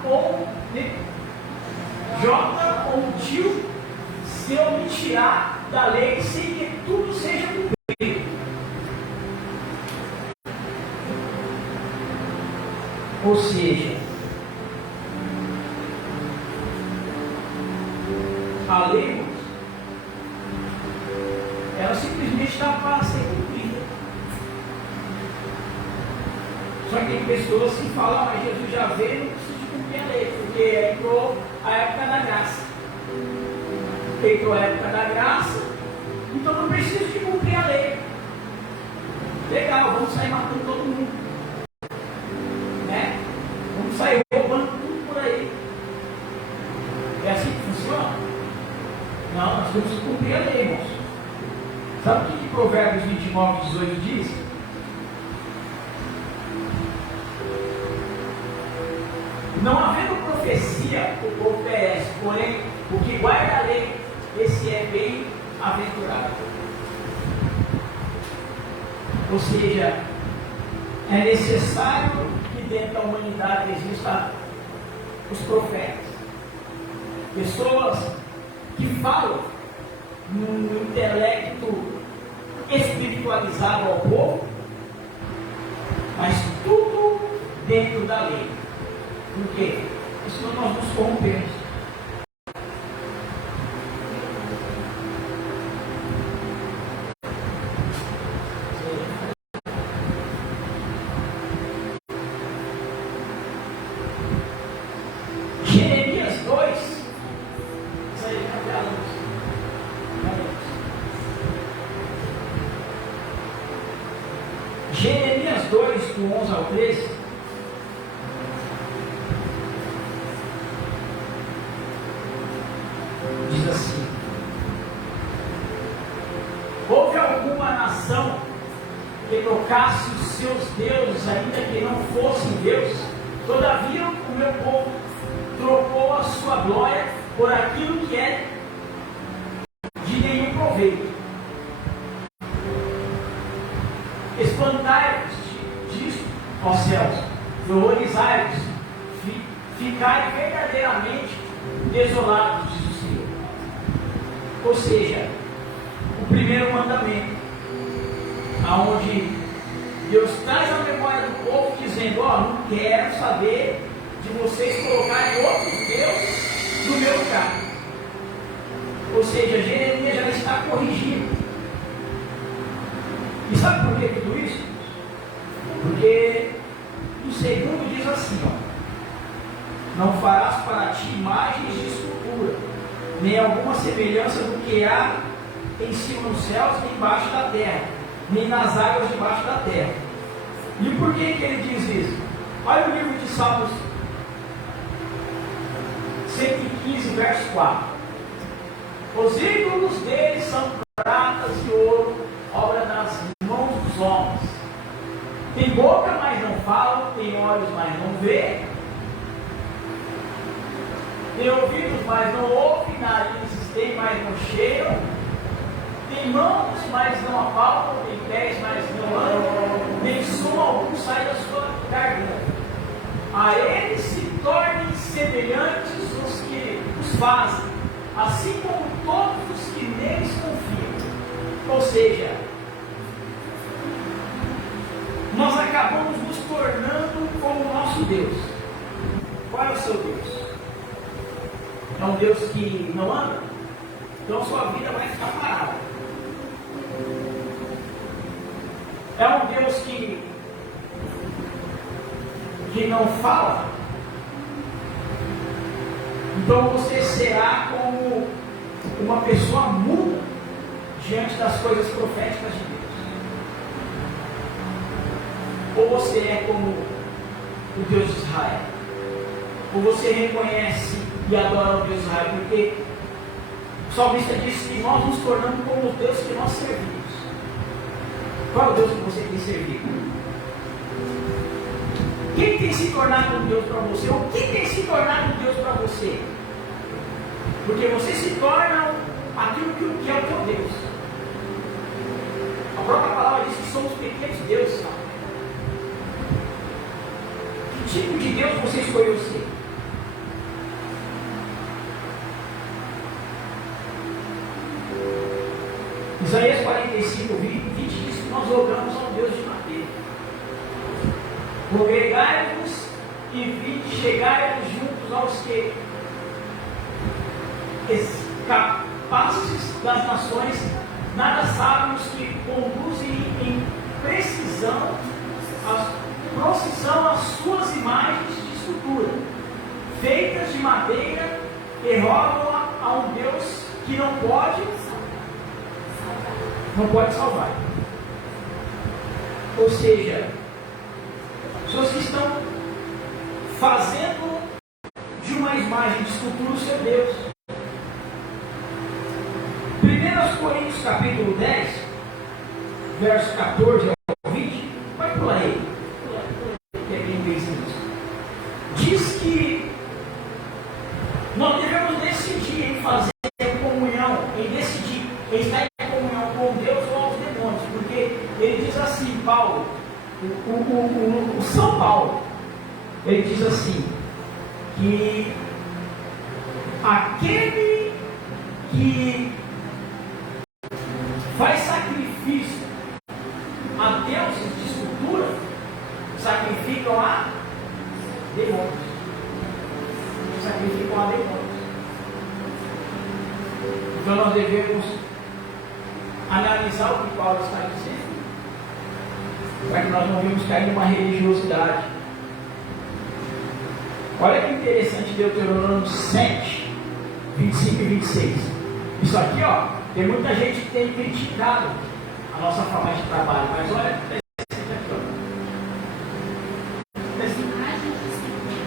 ou tio se omitirá da lei sem que tudo seja cumprido. Ou seja, a lei, ela simplesmente está para ser cumprida. Só que tem pessoas que falam, mas Jesus já veio, não precisa de Respeitou a época da graça, então não preciso de cumprir a lei. Legal, vamos sair matando todo mundo, né? Vamos sair roubando tudo por aí. É assim que funciona? Não, nós temos que cumprir a lei, irmãos. Sabe o que Provérbios 29, 18 diz? Não havendo profecia, o povo perece, porém, o que guarda a lei, esse é bem-aventurado. Ou seja, é necessário que dentro da humanidade existam os profetas. Pessoas que falam num intelecto espiritualizado ao povo, mas tudo dentro da lei. Por quê? Porque senão nós nos corrompemos. Jeremias 2. Isso aí, cadê a luz? Jeremias 2, do 11 ao 13. Diz assim: houve alguma nação que trocasse os seus deuses, ainda que não fossem deuses? Todavia o meu povo trocou a sua glória por aquilo que é de nenhum proveito. Espantai-vos disso, ó céus, e horrorizai-vos, ficai verdadeiramente desolados, diz o Senhor. Ou seja, o primeiro mandamento, aonde Deus traz a memória do povo, dizendo: ó, não quero saber de vocês colocarem outros deuses no meu lugar. Ou seja, Jeremias já está corrigindo. E sabe por que tudo isso? Porque o segundo diz assim, ó: não farás para ti imagens de escultura, nem alguma semelhança do que há em cima nos céus, nem embaixo da terra, nem nas águas debaixo da terra. E por que ele diz isso? Olha o livro de Salmos 115, verso 4. Os ídolos deles são pratas e ouro, obra das mãos dos homens. Tem boca, mas não falam, tem olhos, mas não vê, tem ouvidos, mas não ouvem, narizes tem, mas não cheiram, tem mãos, mas não apalpam, tem pés, mas não andam, nem som algum sai da sua garganta. A eles se tornem semelhantes os que os fazem, assim como todos os que neles confiam. Ou seja, nós acabamos nos tornando como o nosso Deus. Qual é o seu Deus? É um Deus que não anda? Então sua vida vai ficar parada. É um Deus que não fala? Então você será como uma pessoa muda diante das coisas proféticas de Deus. Ou você é como o Deus de Israel? Ou você reconhece e adora o Deus de Israel? Porque o salmista disse que nós nos tornamos como o Deus que nós servimos. Qual é o Deus que você tem servido? Quem tem se tornado um Deus para você? Ou quem tem se tornado um Deus para você? Porque você se torna aquilo que é o teu Deus. A própria palavra diz que somos pequenos deuses. Que tipo de Deus você escolheu ser? Isaías 45, 20 diz que nós rogamos ao Deus de madeira. Congregai-vos e vinde, chegai-vos juntos aos que escapastes das nações, nada sábios, que conduzem em precisão, procissão as suas imagens de escultura, feitas de madeira, e rogam a um Deus que não pode salvar. Ou seja, pessoas que estão fazendo de uma imagem de escultura o seu Deus. 1 Coríntios capítulo 10, verso 14 ao 20, vai pular aí. Que é quem pensa nisso. Diz que nós devemos decidir em fazer comunhão, em decidir em estar em comunhão com Deus ou aos demônios, porque ele diz assim, Paulo, o São Paulo, ele diz assim, que aquele que faz sacrifício a deuses de escultura, sacrificam a demônios. Sacrificam a demônios. Então nós devemos analisar o que Paulo está dizendo, para que nós não venhamos cair numa religiosidade. Olha que interessante Deuteronômio 7, 25 e 26. Isso aqui, ó, tem muita gente que tem criticado a nossa forma de trabalho, mas olha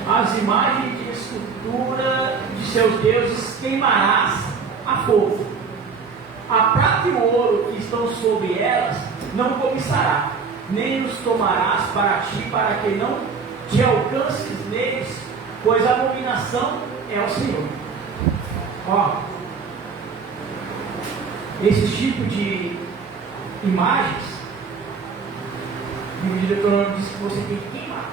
as imagens de escultura de seus deuses queimarás a fogo. A prata e o ouro que estão sobre elas não cobiçará, nem os tomarás para ti, para que não te alcances neles, pois a abominação é ao Senhor. Ó, esse tipo de imagens, o livro de Deuteronômio diz que você tem que queimar.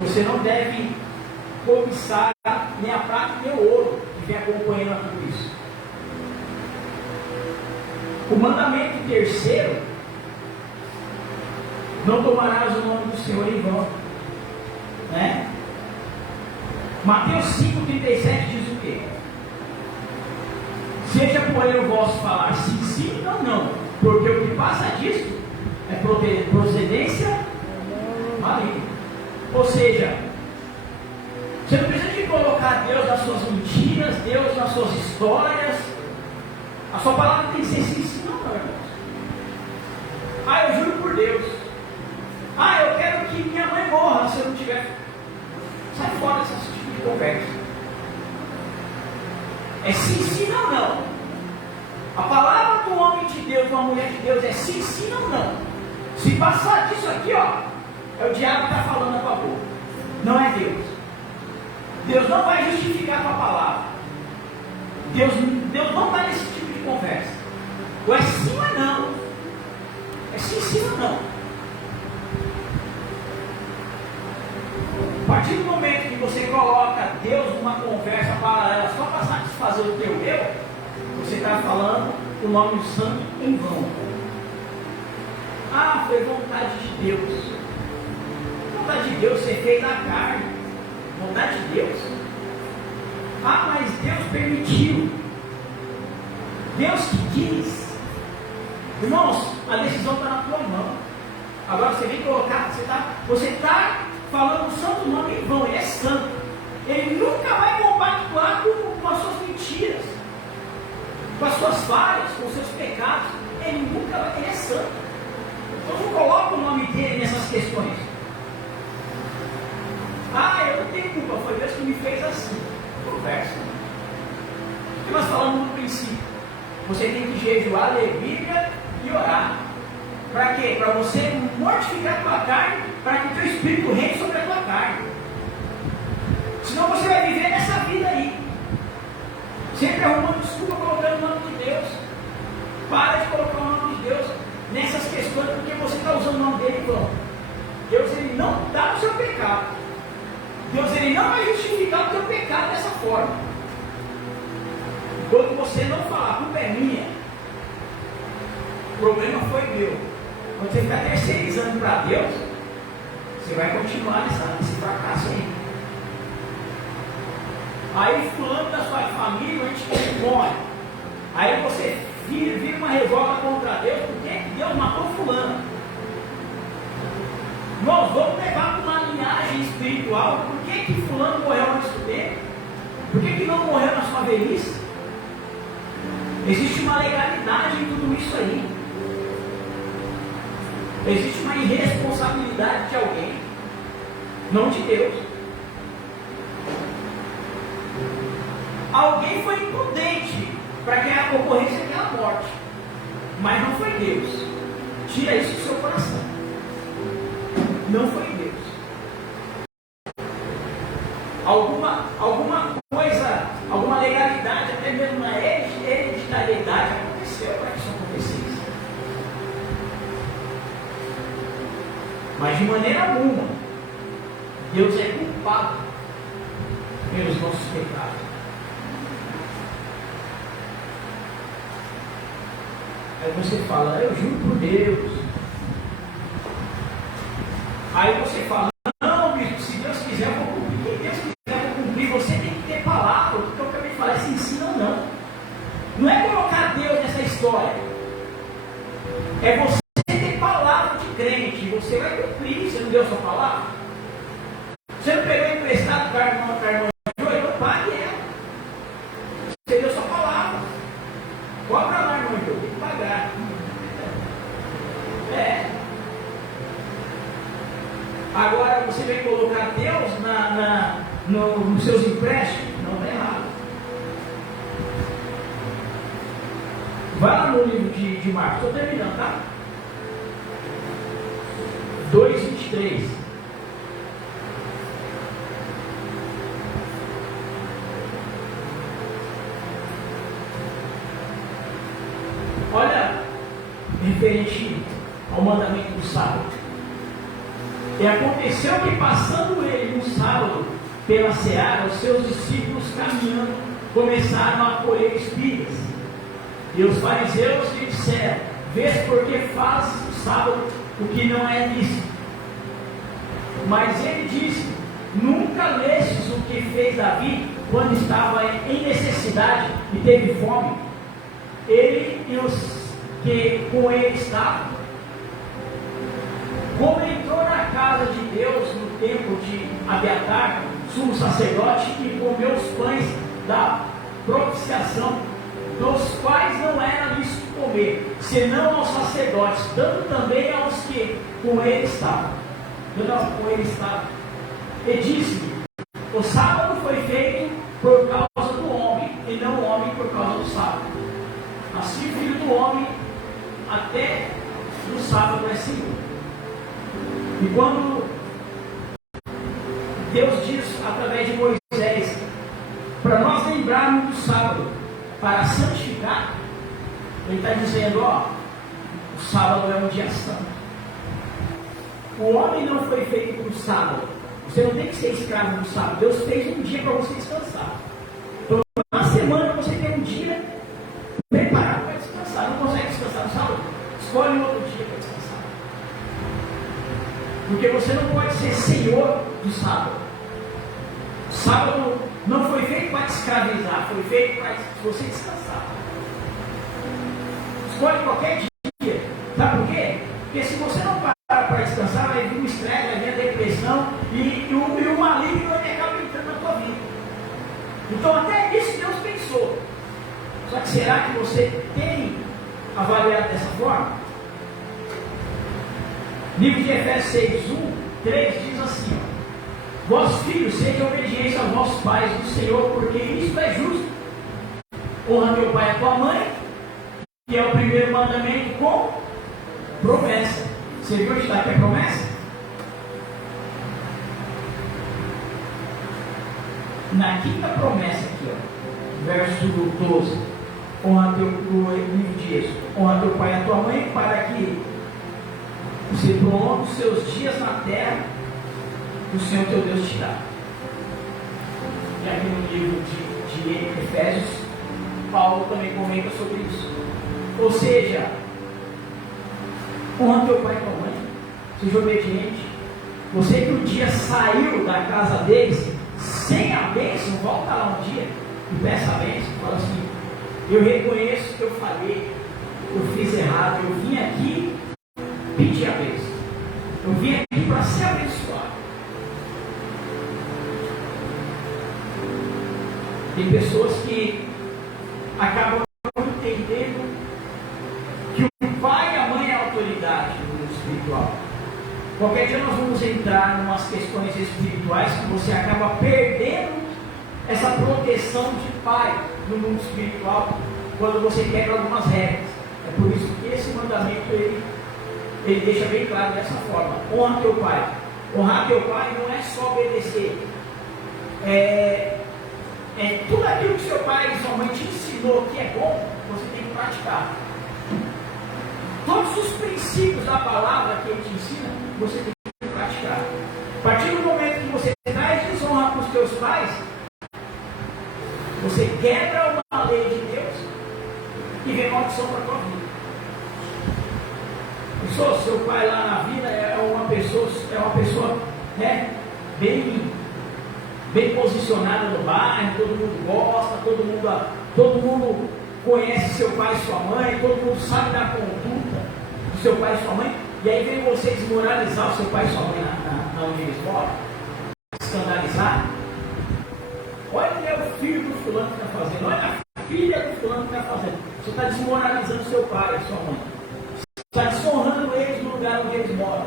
Você não deve cobiçar nem a prata nem o ouro que vem acompanhando tudo isso. O mandamento terceiro: não tomarás o nome do Senhor em vão, né? Mateus 5,37 diz o quê? Seja porém o vosso falar sim, sim, não, não, porque o que passa disso é procedência maligna. Ou seja, você não precisa de colocar Deus nas suas mentiras, Deus nas suas histórias. A sua palavra tem que ser sim, sim, não, não, irmãos. Ah, eu juro por Deus. Ah, eu quero que minha mãe morra se eu não tiver. Sai fora desse tipo de conversa. É sim, sim, não, não. A palavra do homem de Deus, de uma mulher de Deus, é sim, sim, não, não. Se passar disso aqui, ó, é o diabo que está falando na tua boca. Não é Deus. Deus não vai justificar a tua palavra. Deus não está nesse tipo de conversa. Ou é sim ou é não. É sim, sim ou não. A partir do momento que você coloca Deus numa conversa paralela só para satisfazer o teu eu, você está falando o nome do santo em vão. Ah, foi vontade de Deus. Vontade de Deus ser feita na carne. Vontade de Deus. Ah, mas Deus permitiu. Deus que quis. Irmãos, a decisão está na tua mão. Agora você vem colocar, você está falando o santo nome em vão. Ele é santo. Ele nunca vai compactuar com as suas mentiras, com as suas falhas, com os seus pecados. Ele nunca vai, ele é santo. Então não coloca o nome dele nessas questões. Ah, eu não tenho culpa, foi Deus que me fez assim. Conversa. O que nós falamos no princípio? Você tem que jejuar, ler Bíblia e orar. Para quê? Para você mortificar a tua carne, para que o teu espírito reine sobre a tua carne. Senão você vai viver nessa vida aí, sempre arrumando desculpa, colocando o nome de Deus. Para de colocar o nome de Deus nessas questões, porque você está usando o nome dele em vão. Deus, ele não está no seu pecado. Deus, ele não vai justificar o teu pecado dessa forma. Quando você não falar, a culpa é minha, o problema foi meu. Quando você ficar terceirizando para Deus, você vai continuar nesse fracasso aí. Aí fulano da sua família, a gente morre. Aí você vira uma revolta contra Deus, porque Deus matou fulano. Nós vamos levar para uma linhagem espiritual. Por que fulano morreu antes do tempo? Por que não morreu na sua velhice? Existe uma legalidade em tudo isso aí. Existe uma irresponsabilidade de alguém, não de Deus. Alguém foi imprudente para que a ocorrência aquela morte, mas não foi Deus. Tira isso do seu coração. Não foi Deus. Alguma coisa, alguma legalidade, até mesmo uma hereditariedade aconteceu para que isso acontecesse. Mas de maneira alguma, Deus é culpado pelos nossos pecados. Aí você fala, eu juro por Deus. Aí você fala, não, bispo, se Deus quiser eu vou cumprir. Se Deus quiser eu vou cumprir, você tem que ter palavra. Porque eu acabei de falar, se ensina ou não. Não é colocar Deus nessa história. É você ter palavra de crente. Você vai cumprir. Você não deu sua palavra? Você não pegou emprestado para a irmã Joia? Não pague ela. Você deu sua palavra. Cobra lá, irmã Joia. Tem que pagar. Agora você vem colocar Deus nos seus empréstimos? Não, está errado. Vai lá no livro de Marcos, estou terminando, tá? 2:23. Olha, referente ao mandamento do sábado. E aconteceu que, passando ele no sábado pela seara, os seus discípulos caminhando começaram a colher espigas. E os fariseus lhe disseram: vês por que fazes no sábado o que não é lícito? Mas ele disse: nunca lestes o que fez Davi quando estava em necessidade e teve fome? Ele e os que com ele estavam. Como entrou na casa de Deus no tempo de Abiatar, sumo sacerdote, e comeu os pães da propiciação, dos quais não era lícito comer, senão aos sacerdotes, dando também aos que com ele estavam. E disse-lhe: o sábado foi feito por causa do homem, e não o homem por causa do sábado. Assim o Filho do Homem até no sábado é Senhor. E quando Deus diz através de Moisés para nós lembrarmos do sábado para santificar, ele está dizendo: ó, o sábado é um dia santo. O homem não foi feito para o sábado. Você não tem que ser escravo do sábado. Deus fez um dia para você descansar. Então, na semana você tem um dia preparado para descansar. Não consegue descansar no sábado? Escolhe um outro dia para descansar. Porque você não pode ser senhor do sábado. O sábado não foi feito para te escravizar, foi feito para você descansar. Escolhe qualquer dia. Sabe por quê? Porque se você não parar para descansar, vai vir o estresse, vai vir a depressão e o maligno vai acabar entrando na tua vida. Então até isso Deus pensou. Só que será que você tem avaliado dessa forma? Livro de Efésios 6:1-3 diz assim: vós filhos, sede obedientes aos vossos pais do Senhor, porque isso é justo. Honra teu pai e a tua mãe, que é o primeiro mandamento com promessa. Você viu onde está aqui a promessa? Na quinta promessa aqui, ó, verso 12: honra teu, no livro diz: honra teu pai e a tua mãe, para que você prolonga os seus dias na terra que o Senhor teu Deus te dá. E aqui no livro de Efésios, Paulo também comenta sobre isso. Ou seja, honra teu pai e tua mãe, seja obediente. Você que um dia saiu da casa deles sem a bênção, volta lá um dia e peça a bênção. Fala assim: eu reconheço que eu falhei, eu fiz errado, eu vim aqui pedir a bênção. Eu vim aqui para ser abençoado. Tem pessoas que acabam Qualquer dia nós vamos entrar em umas questões espirituais que você acaba perdendo essa proteção de pai no mundo espiritual quando você quebra algumas regras. É por isso que esse mandamento ele deixa bem claro dessa forma: honra teu pai. Honrar teu pai não é só obedecer, é tudo aquilo que seu pai e sua mãe te ensinou que é bom, você tem que praticar. Todos os princípios da palavra que ele te ensina, você tem que praticar. A partir do momento que você traz desonra para os teus pais, você quebra uma lei de Deus e vem maldição para a tua vida. Pessoal, seu pai lá na vida é uma pessoa né, bem posicionada no bairro, todo mundo gosta, todo mundo conhece seu pai e sua mãe, todo mundo sabe da conduta do seu pai e sua mãe, e aí vem você desmoralizar o seu pai e sua mãe na onde eles moram, escandalizar. Olha o filho do fulano que está fazendo, olha a filha do fulano que está fazendo. Você está desmoralizando seu pai e sua mãe. Você está desonrando eles no lugar onde eles moram.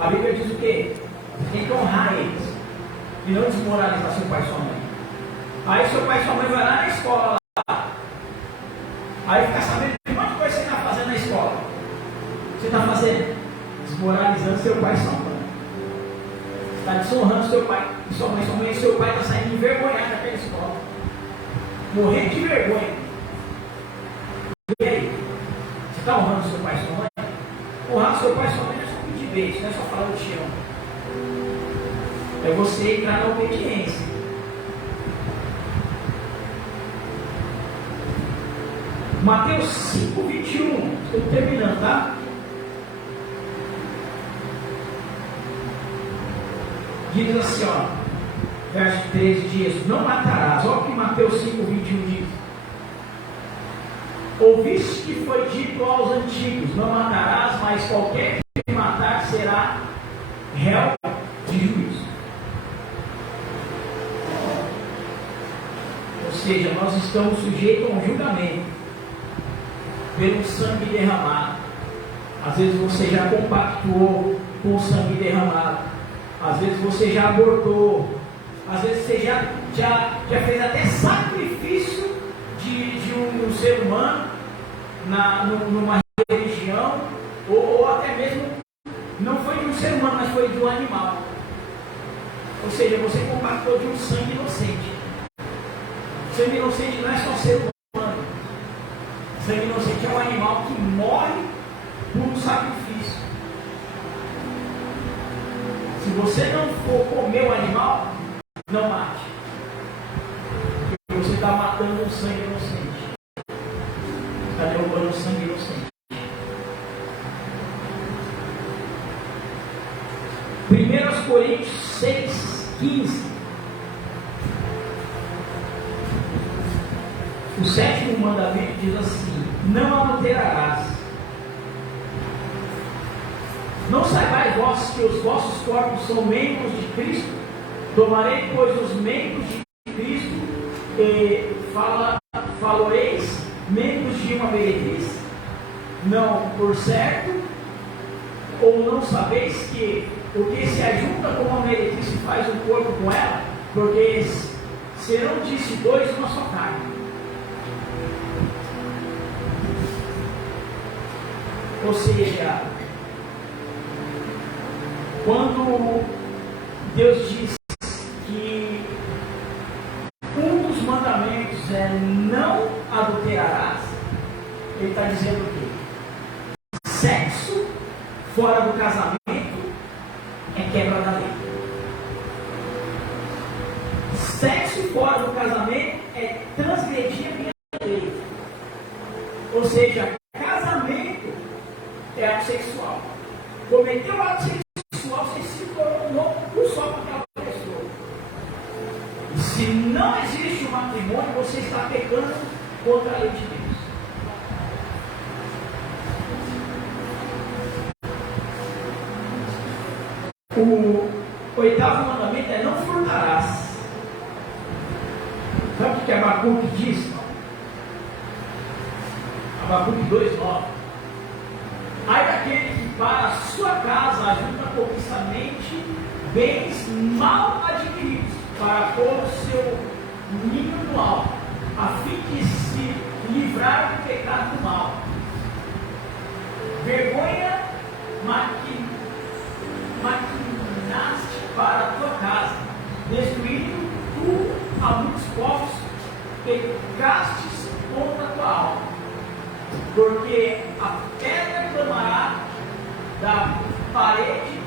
A Bíblia diz o quê? Você tem que honrar eles e não desmoralizar seu pai e sua mãe. Aí seu pai e sua mãe vai lá na escola lá. Aí fica sabendo de um monte de coisa que você está fazendo na escola. Você está fazendo? Desmoralizando seu pai e sua mãe. Você está desonrando seu pai e sua mãe. Sua mãe e seu pai estão saindo envergonhados daquela escola. Morrendo de vergonha. E aí? Você está honrando seu pai e sua mãe? Honrar seu pai e sua mãe não é só pedir beijo, não é só falar eu te amo. É você entrar na obediência. Mateus 5:21. Estou terminando, tá? Diz assim, ó, verso 13 diz: não matarás. Olha o que Mateus 5:21 diz: ouviste que foi dito aos antigos: não matarás, mas qualquer que matar será réu de juízo. Ou seja, nós estamos sujeitos a um julgamento pelo sangue derramado. Às vezes você já compactuou com o sangue derramado, às vezes você já abortou, às vezes você já fez até sacrifício de um ser humano numa religião, ou até mesmo não foi de um ser humano, mas foi de um animal. Ou seja, você compactou de um sangue inocente. Sangue inocente não é só ser humano. Sangue inocente é um animal que morre por um sacrifício. Se você não for comer o animal, não mate. Porque você está matando um sangue inocente. Está derrubando um sangue inocente. 1 Coríntios 6:15. O 7º mandamento diz assim: não adulterarás. Não saibais vós que os vossos corpos são membros de Cristo? Tomarei, pois, os membros de Cristo e faloreis membros de uma meretriz? Não, por certo, ou não sabeis que o que se ajunta com uma meretriz se faz um corpo com ela? Porque serão, disse, dois uma só carne. Ou seja, quando Deus diz que um dos mandamentos é não adulterarás, Ele está dizendo o quê? Sexo fora do casamento é quebra da lei. Sexo fora do casamento é transgredir a minha lei. Ou seja, casamento é ato sexual. Cometeu ato sexual, você se tornou um só com aquela pessoa. E se não existe o matrimônio, você está pecando contra a lei de Deus. O 8º mandamento é não furtarás. Sabe o que Abacuque diz? Abacuque 2:9. Ai daquele que para a sua casa ajunta cobiçamente bens mal adquiridos, para pôr o seu ninho no alto, a fim de se livrar do pecado do mal. Vergonha maquinaste para a tua casa, destruindo tu a muitos povos, pecastes contra a tua alma, porque a pedra clamará da parede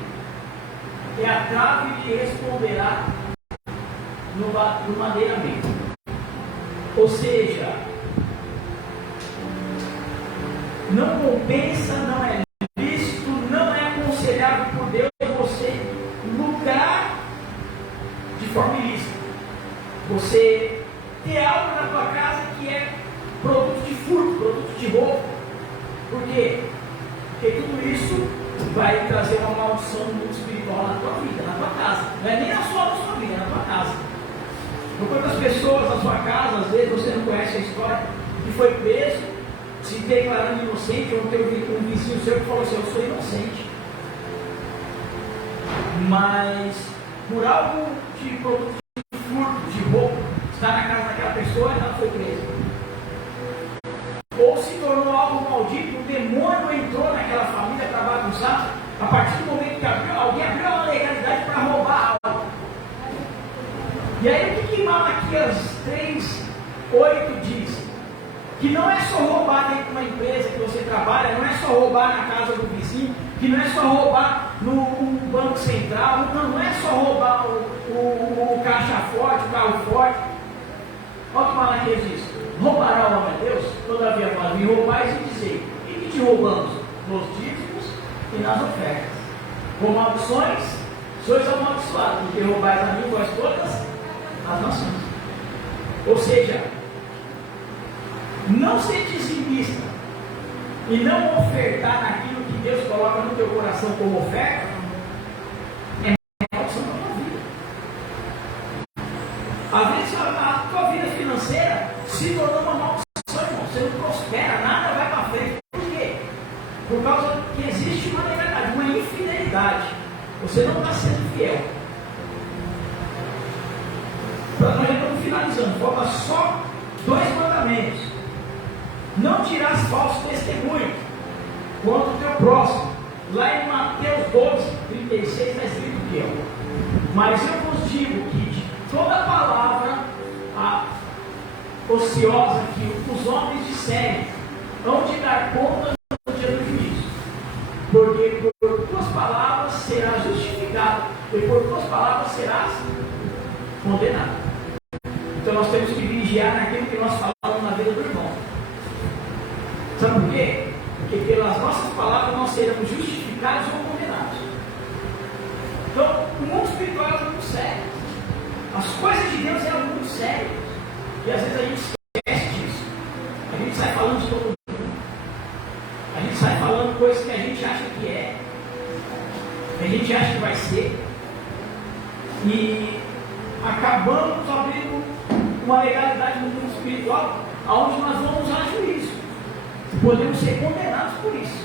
e a trave lhe responderá no madeiramento. Ou seja, não compensa, não é lícito, não é aconselhável por Deus você lucrar de forma ilícita. Você ter algo na tua casa que é produto de furto, produto de roubo. Por quê? Porque tudo isso vai trazer uma maldição no mundo espiritual na tua vida, na tua casa. Não é nem na sua vida, é na tua casa. Por quantas pessoas na sua casa, às vezes você não conhece a história, que foi preso, se declarando inocente, ou teve um vizinho seu que falou assim: eu sou inocente. Mas por algo de produto de furto, de roubo, está na casa daquela pessoa e ela foi presa. Ou se tornou algo maldito, um demônio entrou naquela família para bagunçar. A partir do momento que alguém abriu uma legalidade para roubar algo. E aí o que Malaquias 3:8 diz? Que não é só roubar dentro de uma empresa que você trabalha, não é só roubar na casa do vizinho, que não é só roubar no banco central, não é só roubar o caixa forte, o carro forte. Olha o que Malaquias diz: roubará o homem a Deus? Todavia nós me roubais e dizer: e que te roubamos? Nos dízimos e nas ofertas. Com maldições sois amaldiçoados, porque roubais a mim vós todas as nações. Ou seja, não ser dizimista e não ofertar naquilo que Deus coloca no teu coração como oferta é maldição da tua vida. Às vezes a tua vida financeira se tornou uma maldição, irmão. Você não prospera, nada vai para frente. Por quê? Por causa que existe uma legalidade, uma infidelidade. Você não está sendo fiel. Nós já estamos finalizando. Falta só 2 mandamentos. Não dirás falso testemunho contra o teu próximo. Lá em Mateus 12:36 está escrito que mas eu vos digo que de toda palavra ociosa que os homens disserem, hão de dar conta no dia do juízo. Porque por tuas palavras serás justificado, e por tuas palavras serás condenado. Então nós temos que vigiar naquilo que nós falamos na vida do irmão. Sabe por quê? Porque pelas nossas palavras nós seremos justificados ou condenados. Então, o mundo espiritual é muito sério. As coisas de Deus eram muito sérias. E às vezes a gente esquece disso. A gente sai falando de todo mundo. A gente sai falando coisas que a gente acha que é. Que a gente acha que vai ser. E acabamos abrindo uma legalidade no mundo espiritual, onde nós vamos a juízo. Podemos ser condenados por isso.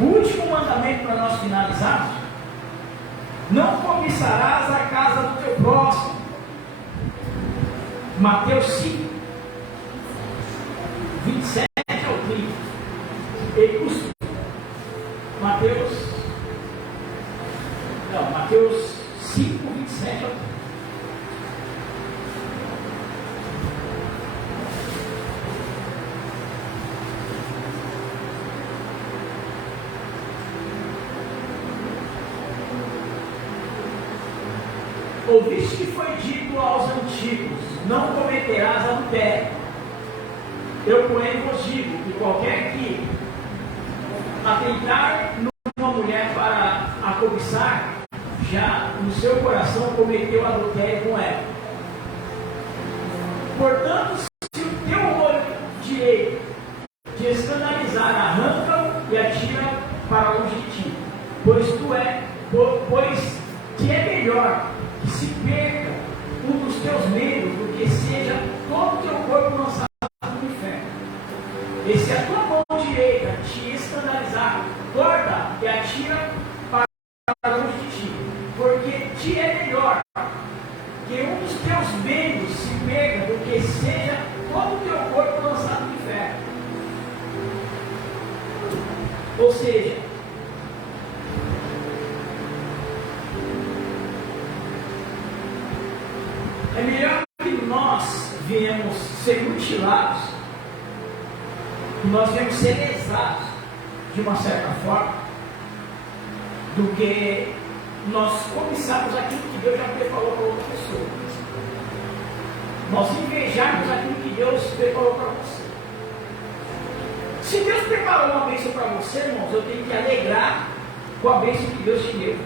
O último mandamento para nós finalizarmos: não cobiçarás a casa do teu próximo. Mateus 5, 27 ao 30. Mateus 5, 27 ao 30. Ouviste que foi dito aos antigos: não cometerás adultério. Eu, porém, vos digo que qualquer que atentar numa mulher para a cobiçar, já no seu coração cometeu adultério com ela. Portanto, se o teu olho direito te escandalizar, arranca-o e atira para longe de ti. Pois que é melhor que se perca um dos teus membros do que seja todo o teu corpo lançado no inferno. E se a tua mão direita te escandalizar, porque te é melhor que um dos teus membros se perca do que seja todo o teu corpo lançado no inferno. Ou seja, é melhor que nós viemos ser mutilados, que nós viemos ser lesados de uma certa forma, do que nós cobiçarmos aquilo que Deus já preparou para outra pessoa. Nós invejarmos aquilo que Deus preparou para você. Se Deus preparou uma bênção para você, irmãos, eu tenho que alegrar com a bênção que Deus te deu.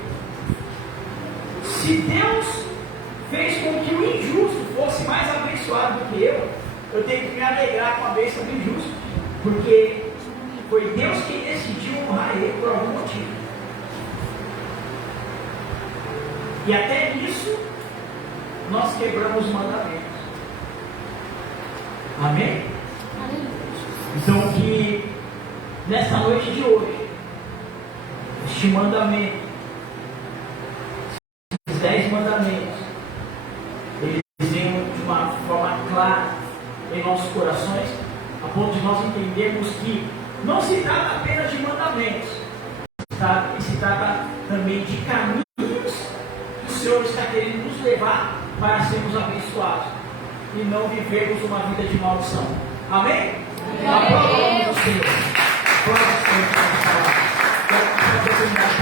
Se Deus fez com que o injusto fosse mais abençoado do que eu tenho que me alegrar com a bênção do injusto, porque foi Deus quem decidiu honrar ele por algum motivo. E até nisso nós quebramos os mandamentos. Amém? Então que nessa noite de hoje, este mandamento, esses 10 mandamentos, eles venham de uma forma clara em nossos corações, a ponto de nós entendermos que não se trata apenas de mandamentos, se trata também de caminhos que o Senhor está querendo nos levar para sermos abençoados e não vivermos uma vida de maldição. Amém? Aplauda o Senhor. Aplauda o Senhor.